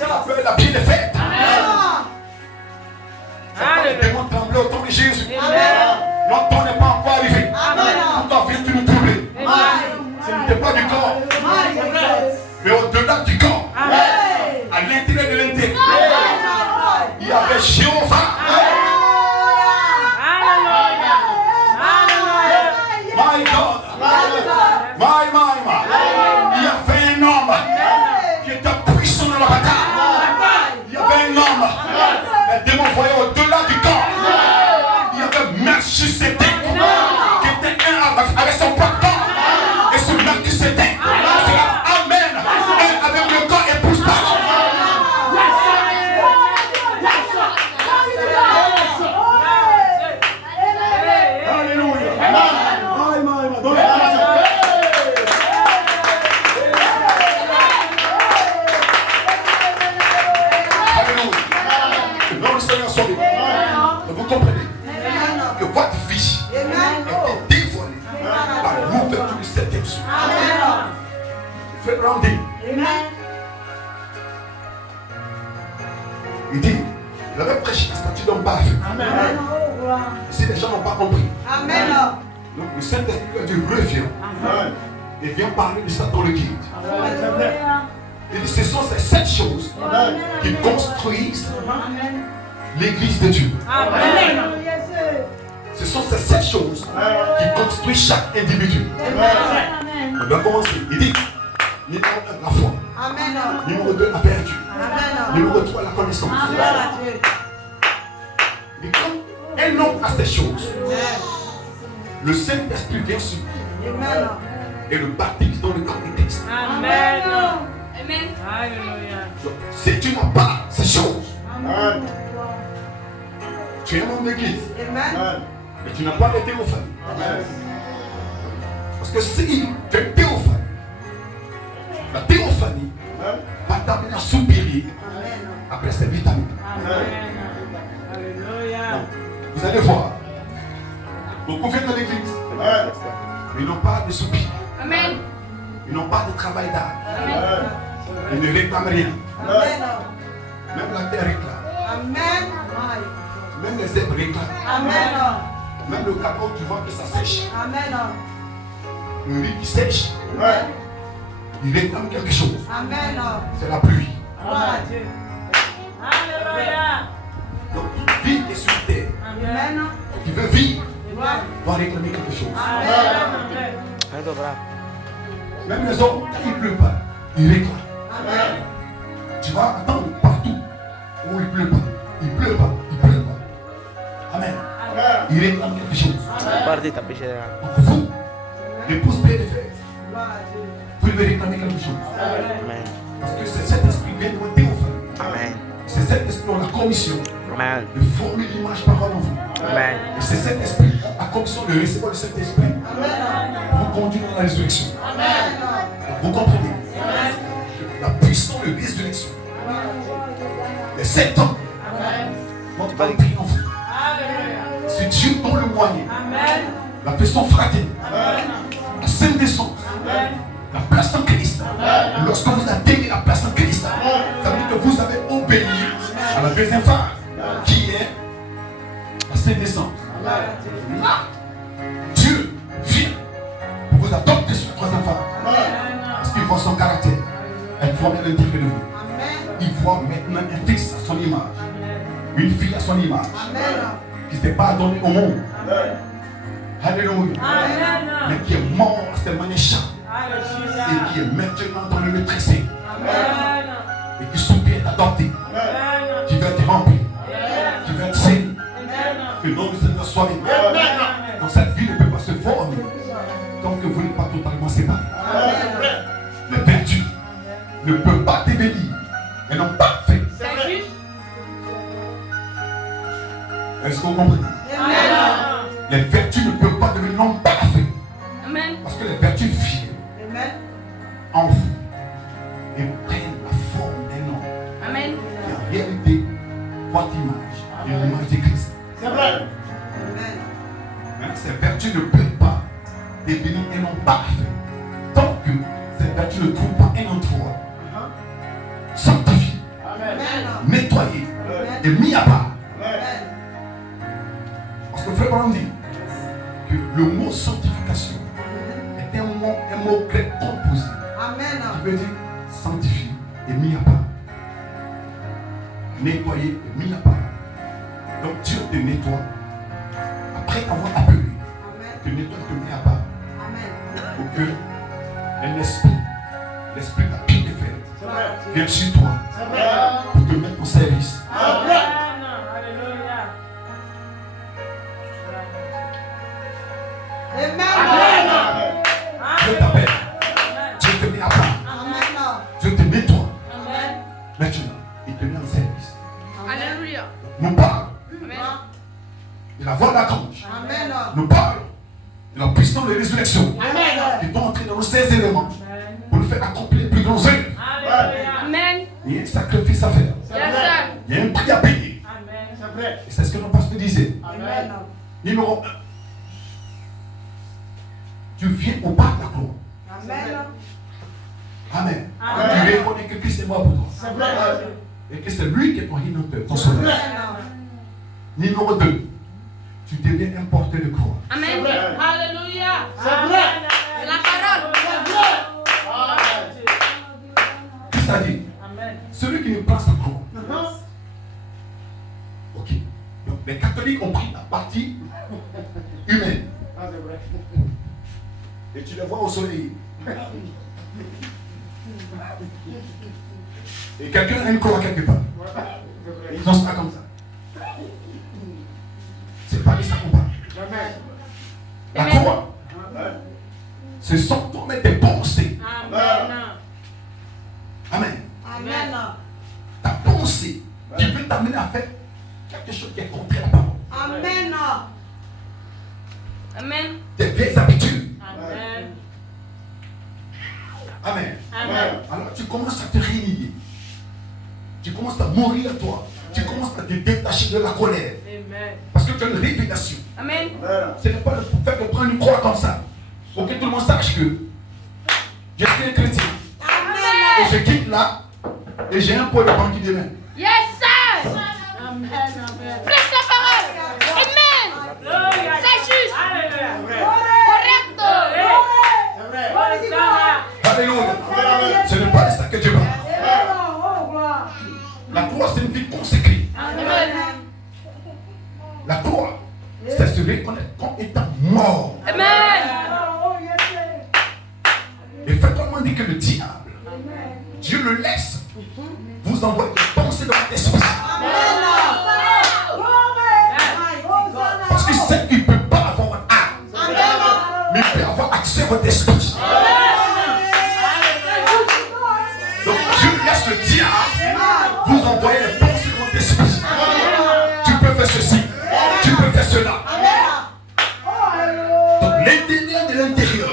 Il a peur de la pied de fête. Les démons tremblaient au temps de Jésus. Notre temps n'est pas encore arrivé. Pourquoi viens-tu nous troubler? Ce n'était pas du corps, mais au-delà du corps, à l'intérieur de l'intérieur, il y avait Jéhovah. My God, my. Il y avait un homme qui était puissant dans la bataille. Il y avait un homme, les démons voyaient au-delà du corps. Il y avait Melchisédek qui était un avec son propre corps. Et ce Melchisédek, c'est la Amen, un avec le corps épouse pas. Alléluia. Non, le Seigneur soit béni. Vous comprenez que votre vie est dévoilée par l'ouverture du septième souffle. Faites rendre. Il dit, il avait prêché la statue d'un parfait. Et si les gens n'ont pas compris, donc le Saint-Esprit a dit reviens et viens parler de Satan le guide. Il dit ce sont ces 7 choses qui construisent l'église de Dieu. Ce sont ces 7 choses qui construisent chaque individu. On doit commencer. Il dit numéro 1, la foi. Numéro 2, la vertu. Numéro 3, la connaissance. Mais comme un homme a ces choses, le Saint-Esprit vient sur lui et le baptise dans le corps de Christ. Donc, si tu n'as pas ces choses, tu es un homme d'église, mais tu n'as pas de théophanie. Parce que si tu es théophanie, la théophanie va t'amener à soupirer après ces vitamines. Donc, vous allez voir, beaucoup viennent dans l'église, mais ils n'ont pas de soupir. Ils n'ont pas de travail d'art. Ils ne réclament rien. Même la terre réclame. Même les herbes réclament. Même le cacao, tu vois que ça sèche. Le riz qui sèche, il réclame quelque chose. C'est la pluie. Donc toute vie qui est sur terre, qui veut vivre, doit réclamer quelque chose. Même les hommes, quand il ne pleut pas, ils réclament. Tu vas attendre partout où il ne pleut pas. Il ne pleut pas, il ne pleut pas. Amen. Il réclame quelque chose. Donc vous, l'épouse PFF, vous devez réclamer quelque chose. Parce que cet esprit vient de votre théophanie. C'est cet esprit qui a la commission de former l'image parole en vous. Et c'est cet esprit, la commission de recevoir de cet esprit, vous conduit dans la résurrection. Vous comprenez? La puissance de résurrection. Les 7 ans vont entrer en vous. C'est Dieu dont le moyen. La puissance fraternelle. La sainte descente. La place en Christ. Lorsque vous atteignez la place en Christ, ça veut dire que vous avez obéi à la deuxième phase, qui est la sainte descente. Là, Dieu vient pour vous adopter sur la troisième phase. Parce qu'il voit son caractère. Elle voit bien l'intérieur de vous. Il voit maintenant un fils à son image. Une fille à son image. Qui ne s'est pas donnée au monde. Alléluia. Mais qui est mort à cette manière et qui est maintenant dans le tressé. Et qui soupire est adopté. Qui va être rempli. Qui va être saigné. Que le nom du Seigneur soit béni. Donc cette vie ne peut pas se former tant que vous n'êtes pas totalement séparés. Les vertus ne peuvent pas devenir. Elles n'ont pas fait. Est-ce que vous comprenez? Les vertus ne peuvent pas devenir non parfaits. Parce que les vertus viennent en vous et prennent la forme d'un homme. En réalité, votre image est l'image de devenir un homme parfait. Tant que cette vertu ne trouve pas un en toi, sanctifié, nettoyé et mis à part. Parce que Frère Branham dit que le mot sanctification est un mot grec composé. Qui veut dire sanctifié et mis à part. Nettoyé et mis à part. Donc Dieu te nettoie après avoir appelé. Te nettoie, te met à part. Pour que l'esprit de la pire des fêtes vienne sur toi pour te mettre en service. Dieu t'appelle. Dieu te met à part. Dieu te nettoie. Maintenant, il te met en service. Alléluia. Nous parlons de la voix d'archange. Nous parlons de la puissance de résurrection qui doit entrer dans nos 16 éléments pour nous faire accomplir les plus grands œuvres. Amen. Il y a un sacrifice à faire. Yes, sir. Il y a un prix à payer. Et c'est ce que nos pasteurs disaient. Numéro 1. Tu viens au pas de la croix. Amen. Tu reconnais que Christ est mort pour toi. Et que c'est lui qui est ton rédempteur, ton sauveur. Numéro 2. Tu deviens un porteur de croix. Amen. Alléluia. C'est la parole. Christ a dit, celui qui ne prend sa croix. Ok. Donc les catholiques ont pris la partie humaine. Et tu les vois au soleil. Et quelqu'un a une croix quelque part. Ils dansent pas comme ça. C'est pas de ça qu'on parle. La croix, ce sont comme tes pensées. Amen. Ta pensée qui peut t'amener à faire quelque chose qui est contraire à la parole. Amen. Tes vieilles habitudes. Amen. Amen. Alors tu commences à te réunir. Tu commences à mourir toi. Tu commences à te détacher de la colère. Parce que tu as une révélation. Amen. Ce n'est pas le fait de prendre une croix comme ça. Pour que tout le monde sache que je suis un chrétien. Et je quitte là. Et j'ai un pot de banque demain. Yes, sir. Prêche la parole. Amen. C'est juste. Correct. Alléluia. Ce n'est pas de ça que Dieu parle. La croix, c'est une vie consacrée. Amen. La croix, c'est se reconnaître comme étant mort. Amen. Et faites-moi dire que le diable, Dieu le laisse vous envoyer des pensées dans votre esprit. Parce qu'il sait qu'il ne peut pas avoir votre âme, mais il peut avoir accès à votre esprit. Donc Dieu laisse le diable vous envoyer des pensées dans votre esprit. Tu peux faire ceci, tu peux faire cela. Donc l'intérieur de l'intérieur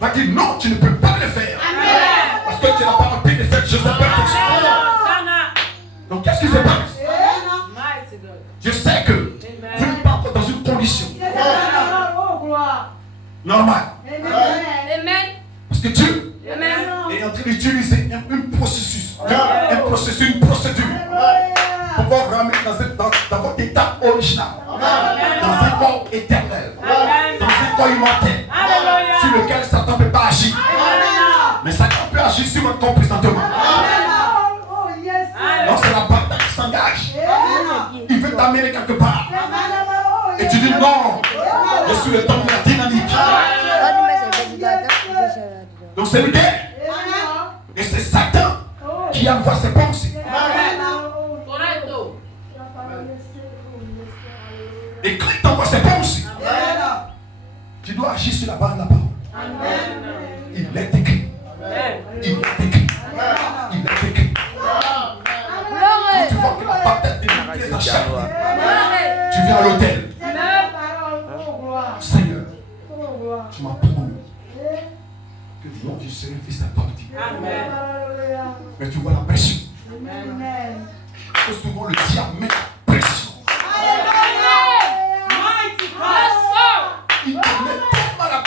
va dire non, tu ne peux pas le faire. Parce que tu n'as pas rempli de cette chose à perfection. Donc qu'est-ce qui se passe? Je sais que vous n'êtes pas encore dans une condition normale. Amen. Parce que Dieu Amen. est en train d'utiliser un processus, une procédure pour pouvoir ramener dans votre état original, dans un corps éternel, dans un corps immortel, sur lequel Satan ne peut pas agir. Mais Satan peut agir sur votre corps présentement. Donc c'est la bataille qui s'engage. Il veut t'amener quelque part. Et tu dis non, je suis le temps de la dynamique. Donc c'est une guerre. Et c'est Satan qui envoie ses pensées. Et quand il t'envoie ses pensées, tu dois agir sur la base de la parole. Il est écrit. Il est écrit. Il est écrit. Tu vois que la bataille est acharnée. Tu viens à l'hôtel. Seigneur, tu m'as promis que non, tu serais fils adoptif. Mais tu vois la pression. Trop souvent le diable met la pression. Il te met tellement la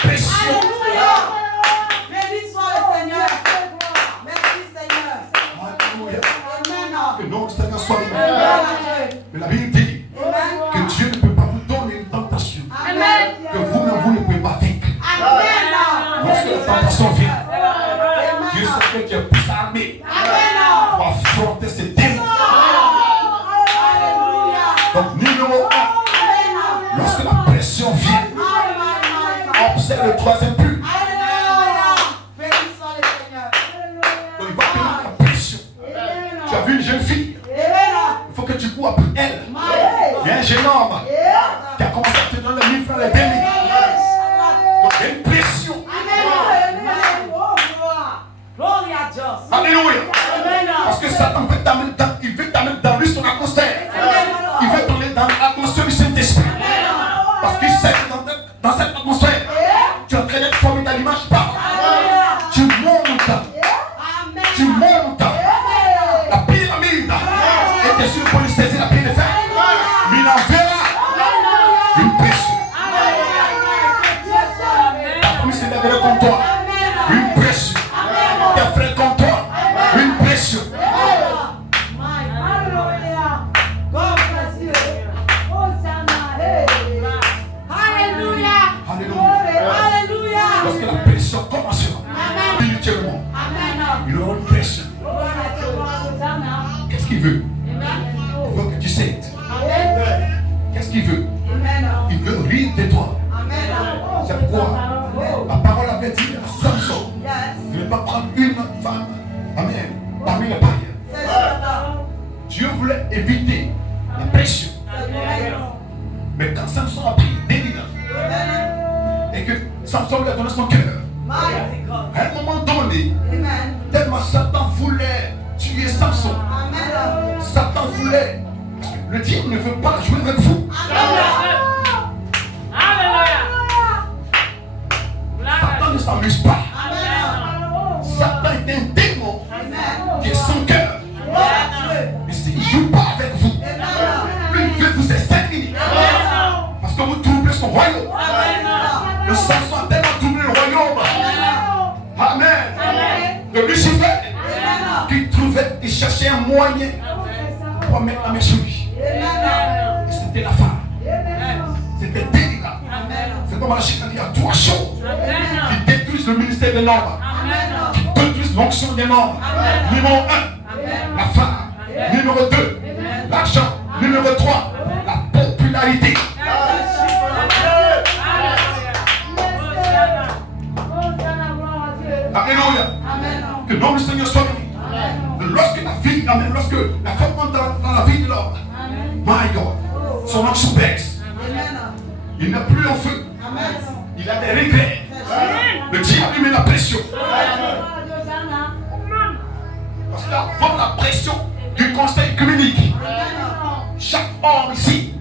c'est le troisième but. Alléluia. Béni soit le Seigneur. Donc il va te mettre la pression. Tu as vu une jeune fille, il faut que tu cours après elle. Il y a un jeune homme qui a commencé à te donner les 1000 francs, les 2000. Donc il y a une pression. Alléluia. Parce que Satan veut t'amener dans lui son atmosphère. Il veut t'amener dans l'atmosphère du Saint-Esprit. Parce qu'il sait que dans cette atmosphère, tu es en train d'être formé dans l'image par. Tu montes. Tu montes. La pyramide était sur pour lui saisir la pied de fer. Mais il enverra une pression. La famille se lèverait contre toi. Une pression. Tes frères contre toi. Une pression. Alléluia. Lorsque la pression commencera, spirituellement, il aura une pression. Qu'est-ce qu'il veut? Il veut que tu cèdes. Qu'est-ce qu'il veut? Il veut rire de toi. C'est pourquoi la parole avait dit à Samson de ne pas prendre une femme, amen, parmi les païens. Dieu voulait éviter la pression. Mais quand Samson a pris Délila et que Samson lui a donné son cœur, à un moment donné, tellement Satan voulait tuer Samson, Satan voulait. Le diable ne veut pas jouer avec vous. Satan ne s'amuse pas. Satan est un démon qui est son cœur. Mais s'il ne joue pas avec vous, lui il veut vous exterminer. Parce que vous troublez son royaume. Le Samson a tellement troublé le royaume. Amen. De Lucifer, il cherchait un moyen pour mettre la main sur lui. Et c'était la femme. C'était Délila. C'est comme la Chine dit, il y a trois choses qui détruisent le ministère des normes, qui détruisent l'onction des normes. Numéro 1, la femme. Numéro 2, l'argent. Numéro 3, la popularité. Alléluia. Que le nom du Seigneur soit béni. Lorsque la femme entre dans la vie de l'homme, my God, son onction baisse. Il n'est plus en feu. Il a des regrets. Le diable lui met la pression. Parce qu'avant la pression du conseil communique, chaque homme ici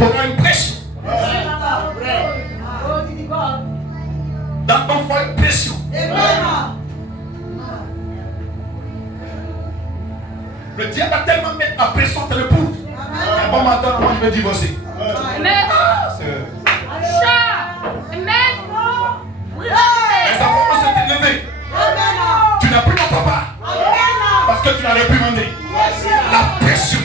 aura une pression. Dans ton foyer, une pression. Le diable a tellement mis la pression sur le pouls. Un bon matin, moi je vais divorcer. Amen. Les enfants vont s'être levés. Tu n'as plus mon papa. Parce que tu n'avais plus demandé. La pression.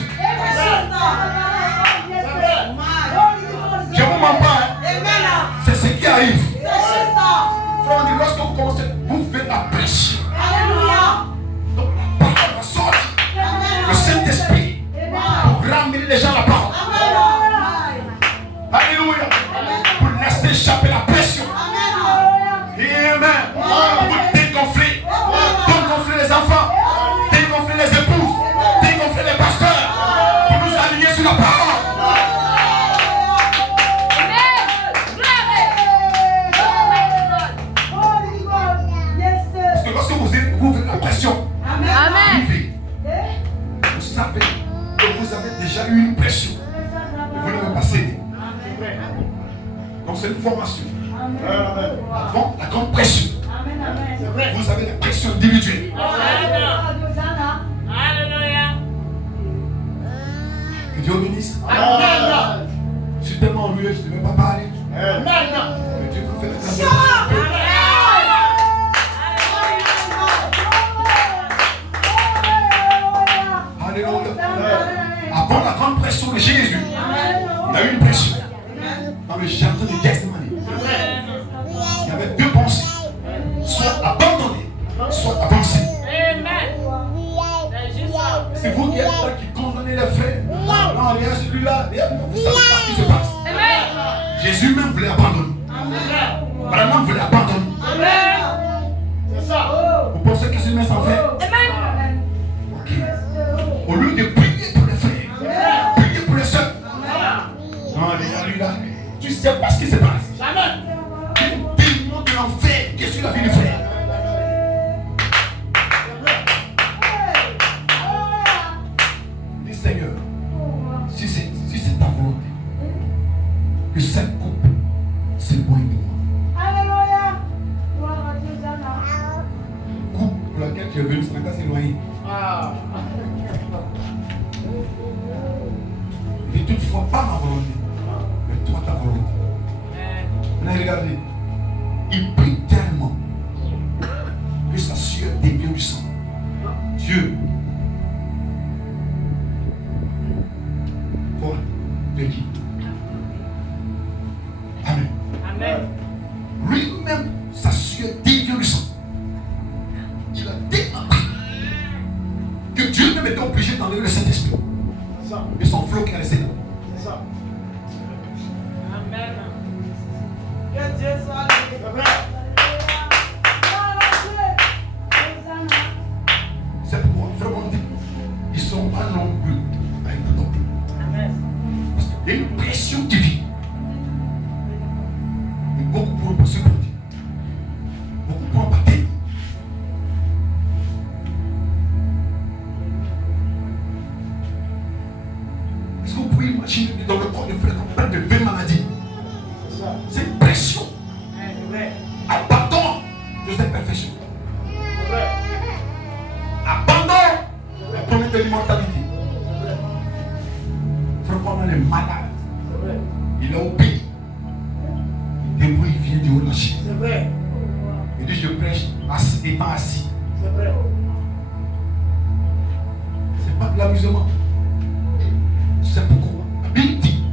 Je ne vous mens pas. C'est ce qui arrive. Frère, lorsque vous commencez, vous faites la pression. Donc la parole va sortir. Le Saint-Esprit pour ramener les gens à la parole. Alléluia. Pour laisser échapper la pression. Amen. Pour dégonfler les enfants, dégonfler les épouses, dégonfler les pasteurs, pour nous aligner sur la parole. Parce que lorsque vous ouvrez la pression, vous savez que vous avez déjà eu une pression et vous n'avez pas cédé. Donc c'est une formation. Avant la grande pression, vous avez la pression individuelle. Que Dieu bénisse. Je suis tellement ennuyé, je ne devais pas parler. Que Dieu peut faire la grâce. Alléluia. Avant la grande pression de Jésus, il y a eu une pression dans le jardin de Gethsémani. Il y avait deux pensées, soit abandonner, soit avancer. C'est vous qui êtes là qui condamnez les frères. Non, rien, celui-là, vous savez pas ce qui se passe. Jésus même voulait abandonner. Vraiment voulait abandonner. va s'éloigner. Ah. Il dit toutefois pas ma volonté, mais toi ta volonté. Maintenant regardez, il prie tellement que sa sueur devient du sang. Dieu, toi, de qui? Amen. Amen. Lui-même, sa sueur devient du sang. Il a tellement pris que Dieu même était obligé d'enlever le Saint-Esprit. C'est ça. Et son flot qui est resté là. C'est ça. Amen. Que Dieu soit C'est pourquoi, frère, on dit, ils ne sont pas nombreux à être adoptés. Amen. Parce qu'il y a une pression divine. Et beaucoup pourront pas supporter. Beaucoup pourront pas tenir. Est-ce que vous pouvez imaginer que dans le corps de frère qu'on parle de 20 maladies? C'est ça. C'est une pression. C'est vrai. Abandon de cette perfection. C'est vrai. Abandon la promesse de l'immortalité. Frère, pendant les malades, C'est vrai. il a obéi. Il débrouille, il vient du haut de la chaise. C'est vrai. Il dit, je prêche assis, étant assis. C'est vrai. C'est pas de l'amusement. C'est pourquoi la Bible dit,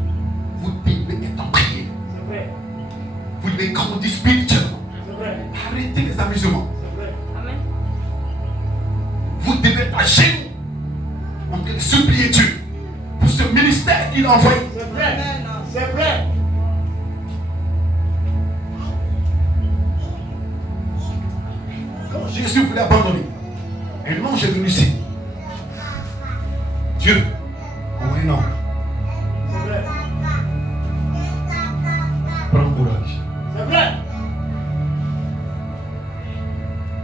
vous devez être en prière. C'est vrai. Vous devez grandir spirituellement. C'est vrai. Arrêtez les amusements. C'est vrai. Amen. Vous devez être à genoux en train de supplier Dieu pour ce ministère qu'il a envoyé. C'est vrai. C'est vrai. Quand Jésus voulait abandonner, un ange est venu ici. Dieu, envoie un ange. C'est vrai. Prends courage. C'est vrai.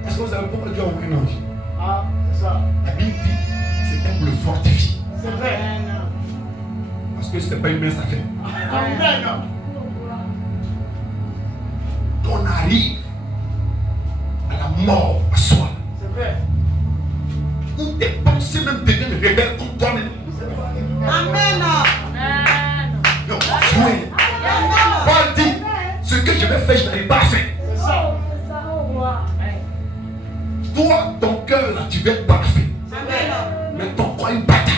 Est-ce que vous savez pourquoi Dieu a envoyé un ange? Ah, c'est ça. La Bible dit, c'est pour le fortifier. C'est vrai. Parce que ce n'est pas une mince affaire. Amen. Quand on arrive à la mort à soi, C'est vrai. où tes pensées même deviennent rebelles contre toi-même. Amen. Amen. Donc, jouer. Paul dit, ce que je vais faire, je n'arrive pas à faire. C'est ça. Toi, ton cœur, là, tu veux être parfait. Amen. Mais ton corps, une bataille.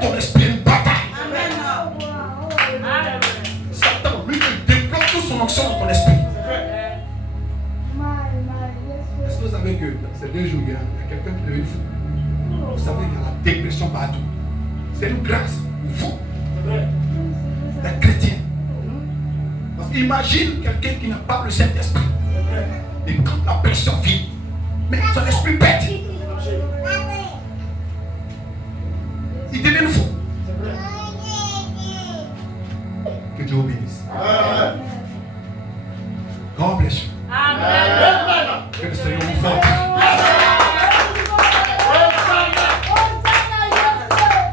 Ton esprit, une bataille. Amen. Satan, lui, il déploie toute son action dans ton esprit. C'est vrai. Est-ce que vous savez que ces 2 jours, il y a quelqu'un qui devait fou? Vous savez qu'il y a la dépression partout. C'est une grâce pour vous, C'est vrai. les chrétiens. Parce qu'imagine quelqu'un qui n'a pas le Saint-Esprit. C'est vrai. Et quand la pression vient, mais son esprit pète. Il devient fou. C'est vrai. Que Dieu vous bénisse. Amen. God bless you. Amen. Que le Seigneur vous fortifie.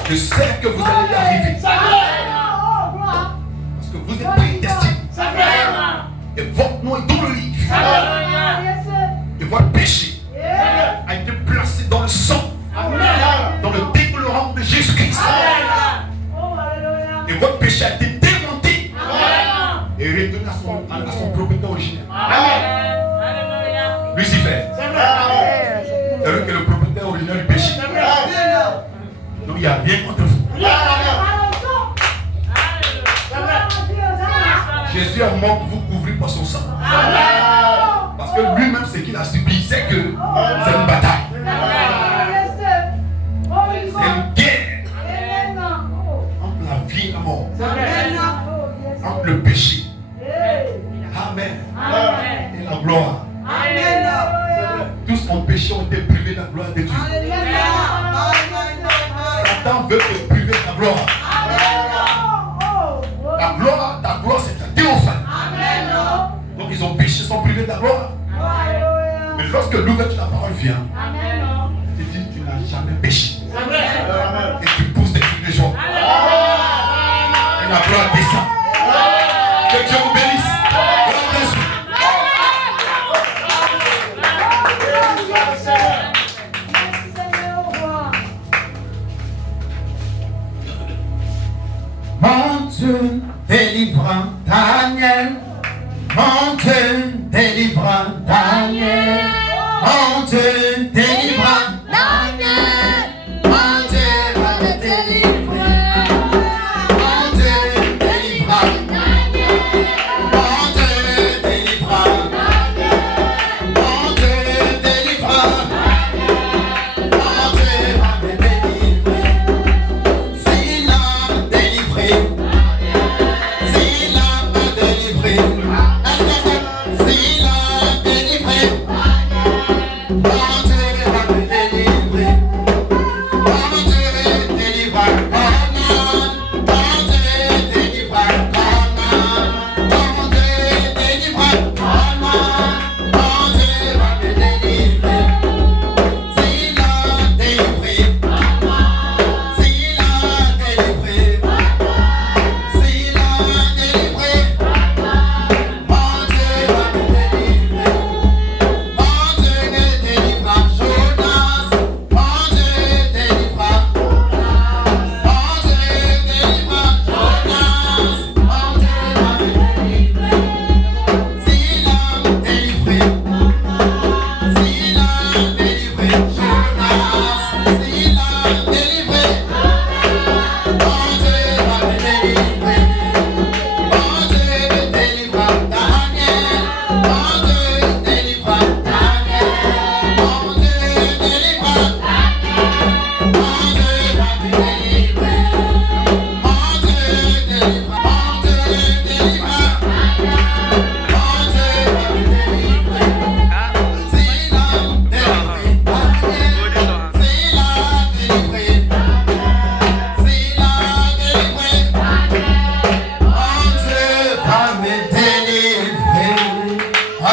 Je sais que vous allez y arriver. Parce que vous êtes prédestinés. Et votre nom est dans le livre. Et votre péché a été placé dans le sang, dans le décolorant de Jésus-Christ. Et votre péché a été démonté et retourné à son propriétaire originel. Lucifer, c'est vrai que le propriétaire originel du péché. Donc il n'y a rien contre vous. Jésus est mort pour vous couvrir par son sang. Parce que lui-même, ce qu'il a subi, c'est que c'est une bataille. C'est une guerre entre la vie et la mort, entre le péché. Amen. Et la gloire. Tous en péché ont été privés de la gloire de Dieu. Satan veut te priver de la gloire. Ta gloire, c'est un théophane. Donc ils ont péché, sont privés de la gloire. Mais lorsque l'ouverture de la parole vient, tu dis tu n'as jamais péché. Et tu pousses des cris de joie. Et la gloire descend. Que Dieu vous bénisse. God bless you.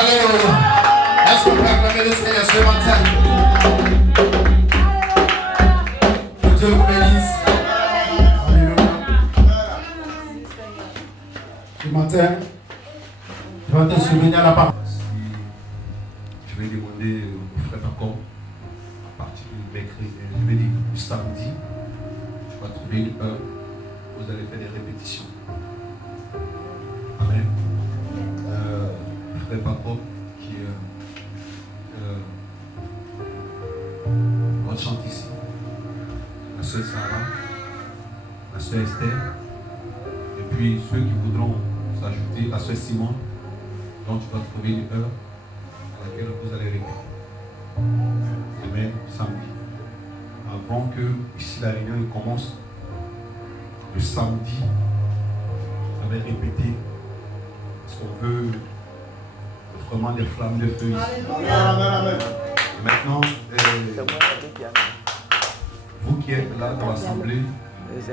Alléluia. Est-ce qu'on peut acclamer le Seigneur ce matin? Que Dieu vous bénisse. Alléluia. Ce matin, tu vas te souvenir de la parole. Je vais demander au frère Paco, à partir du mercredi, je vais dire du samedi, tu vas trouver une heure, vous allez faire des répétitions. Amen. Frère Paco, qui chante ici, la soeur Sarah, la soeur Esther, et puis ceux qui voudront s'ajouter, la soeur Simon, dont tu vas trouver une heure à laquelle vous allez répéter. Demain, samedi. Avant que ici la réunion commence, le samedi, vous allez répéter parce qu'on veut vraiment des flammes de feu ici. Amen. Maintenant, vous qui êtes là dans l'assemblée, c'est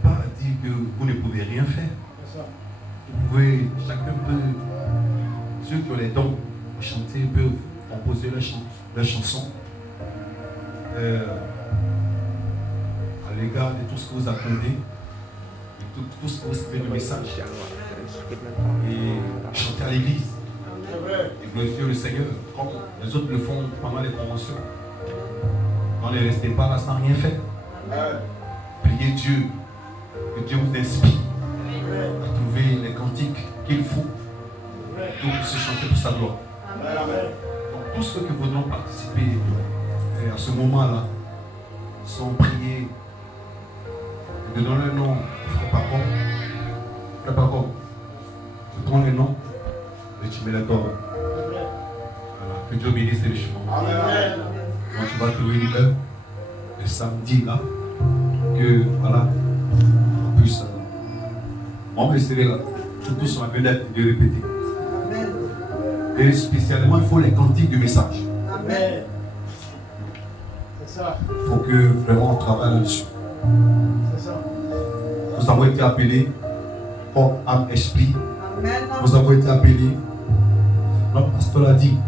pas à dire que vous ne pouvez rien faire. Vous pouvez, chacun peut, ceux qui ont les dons pour chanter peuvent composer leur chanson à l'égard de tout ce que vous attendez, de tout ce que vous savez de message, et chanter à l'église et glorifier le Seigneur comme les autres le font pendant les conventions. Donc ne restez pas là sans rien faire. Priez Dieu, que Dieu vous inspire à trouver les cantiques qu'il faut pour se chanter pour sa gloire. Donc tous ceux qui voudront participer à ce moment-là sont priés de donner le nom de Frère Paco. Frère Paco, tu prends le nom et tu mets la corde. Voilà. Que Dieu bénisse les chemins. Donc tu vas trouver une heure le samedi là, que voilà, on puisse. Moi, je serai là. Tous sont appelés de répéter. Et spécialement, il faut les cantiques du message. Amen. C'est ça. Il faut que vraiment on travaille là-dessus. C'est ça. Nous avons été appelés corps, âme, esprit. Amen. Nous avons été appelés. Notre pasteur l'a dit.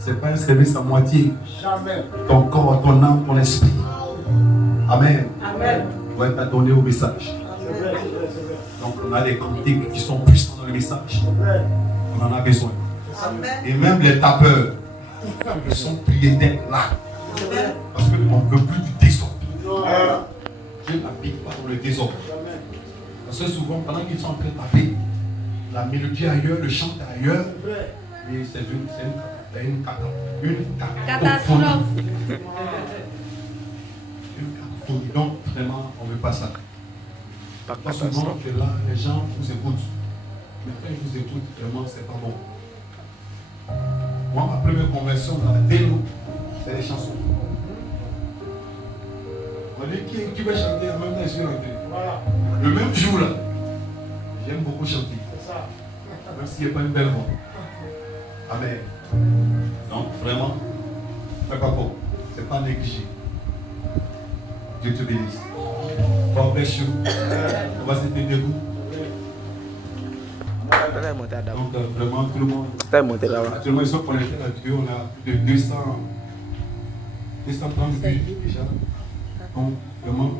Ce n'est pas un service à moitié. Jamais. Ton corps, ton âme, ton esprit. Amen. Amen. Doit être adonné au message. C'est vrai. Donc on a des cantiques qui sont puissants dans le message. On en a besoin. Amen. Et même les tapeurs, ils sont priés d'être là. Parce qu'on ne veut plus du désordre. Dieu n'habite pas dans le désordre. Parce que souvent, pendant qu'ils sont en train de taper, la mélodie est ailleurs, le chant est ailleurs. Et c'est une catastrophe. Donc, vraiment, on ne veut pas ça. Pas souvent que là, les gens vous écoutent. Mais quand ils vous écoutent, vraiment, c'est pas bon. Moi, ma première conversion dans la délo, c'est les chansons. On dit qui va chanter en même temps, je suis rentré. Le même jour là, j'aime beaucoup chanter. Même s'il n'y a pas une belle voix. Amen. Donc, vraiment, c'est pas bon. C'est pas négligé. Dieu te bénisse. God bless you. On va se tenir debout. Donc vraiment tout le monde. Actuellement ils sont connectés là-dessus. On a plus de 230 vues déjà. Donc vraiment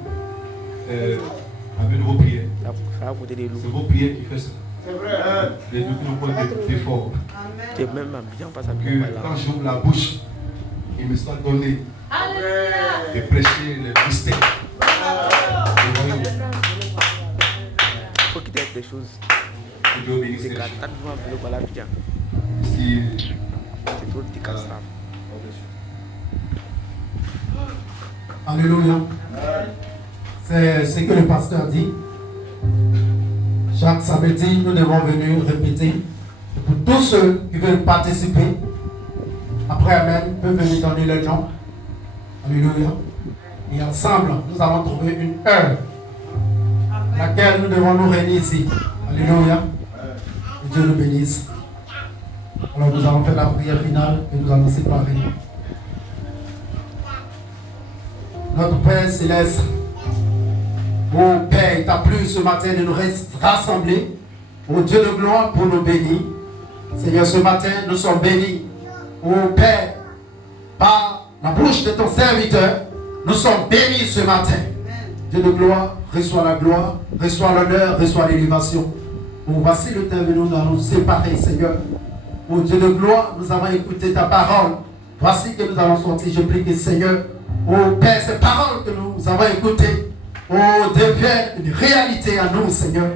avec vos prières. C'est vos prières qui font ça. C'est vrai. Les deux qui n'ont pas d'effort. Que quand j'ouvre la bouche, il me soit donné de prêcher les mystères. Il faut qu'il y ait des choses. Que Dieu bénisse les gens. Si, C'est trop petit comme ça. Alléluia. C'est ce que le pasteur dit. Chaque samedi, nous devons venir répéter. Et pour tous ceux qui veulent participer, après Amen, peuvent venir donner le nom. Alléluia. Et ensemble, nous allons trouver une heure laquelle nous devons nous réunir ici. Alléluia. Que Dieu nous bénisse. Alors nous allons faire la prière finale et nous allons séparer. Notre Père Céleste, oh Père, il t'a plu ce matin de nous rassembler Ô Dieu de gloire, pour nous bénir. Seigneur, ce matin, nous sommes bénis. Ô Père, par la bouche de ton serviteur, nous sommes bénis ce matin. Dieu de gloire, reçois la gloire, reçois l'honneur, reçois l'élévation. Oh, voici le temps où nous allons nous séparer, Seigneur. Oh Dieu de gloire, nous avons écouté ta parole. Voici que nous allons sortir. Je prie que Seigneur, oh Père, ces paroles que nous avons écoutées, oh, deviennent une réalité à nous, Seigneur.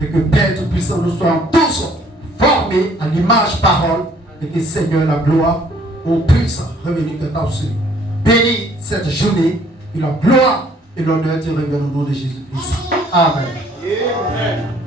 Et que Père Tout-Puissant, nous soyons tous formés à l'image parole. Et que Seigneur, la gloire, oh, puisse revenir de ta absolue. Bénis cette journée, et la gloire et l'honneur te reviennent au nom de Jésus-Christ. Amen. Amen.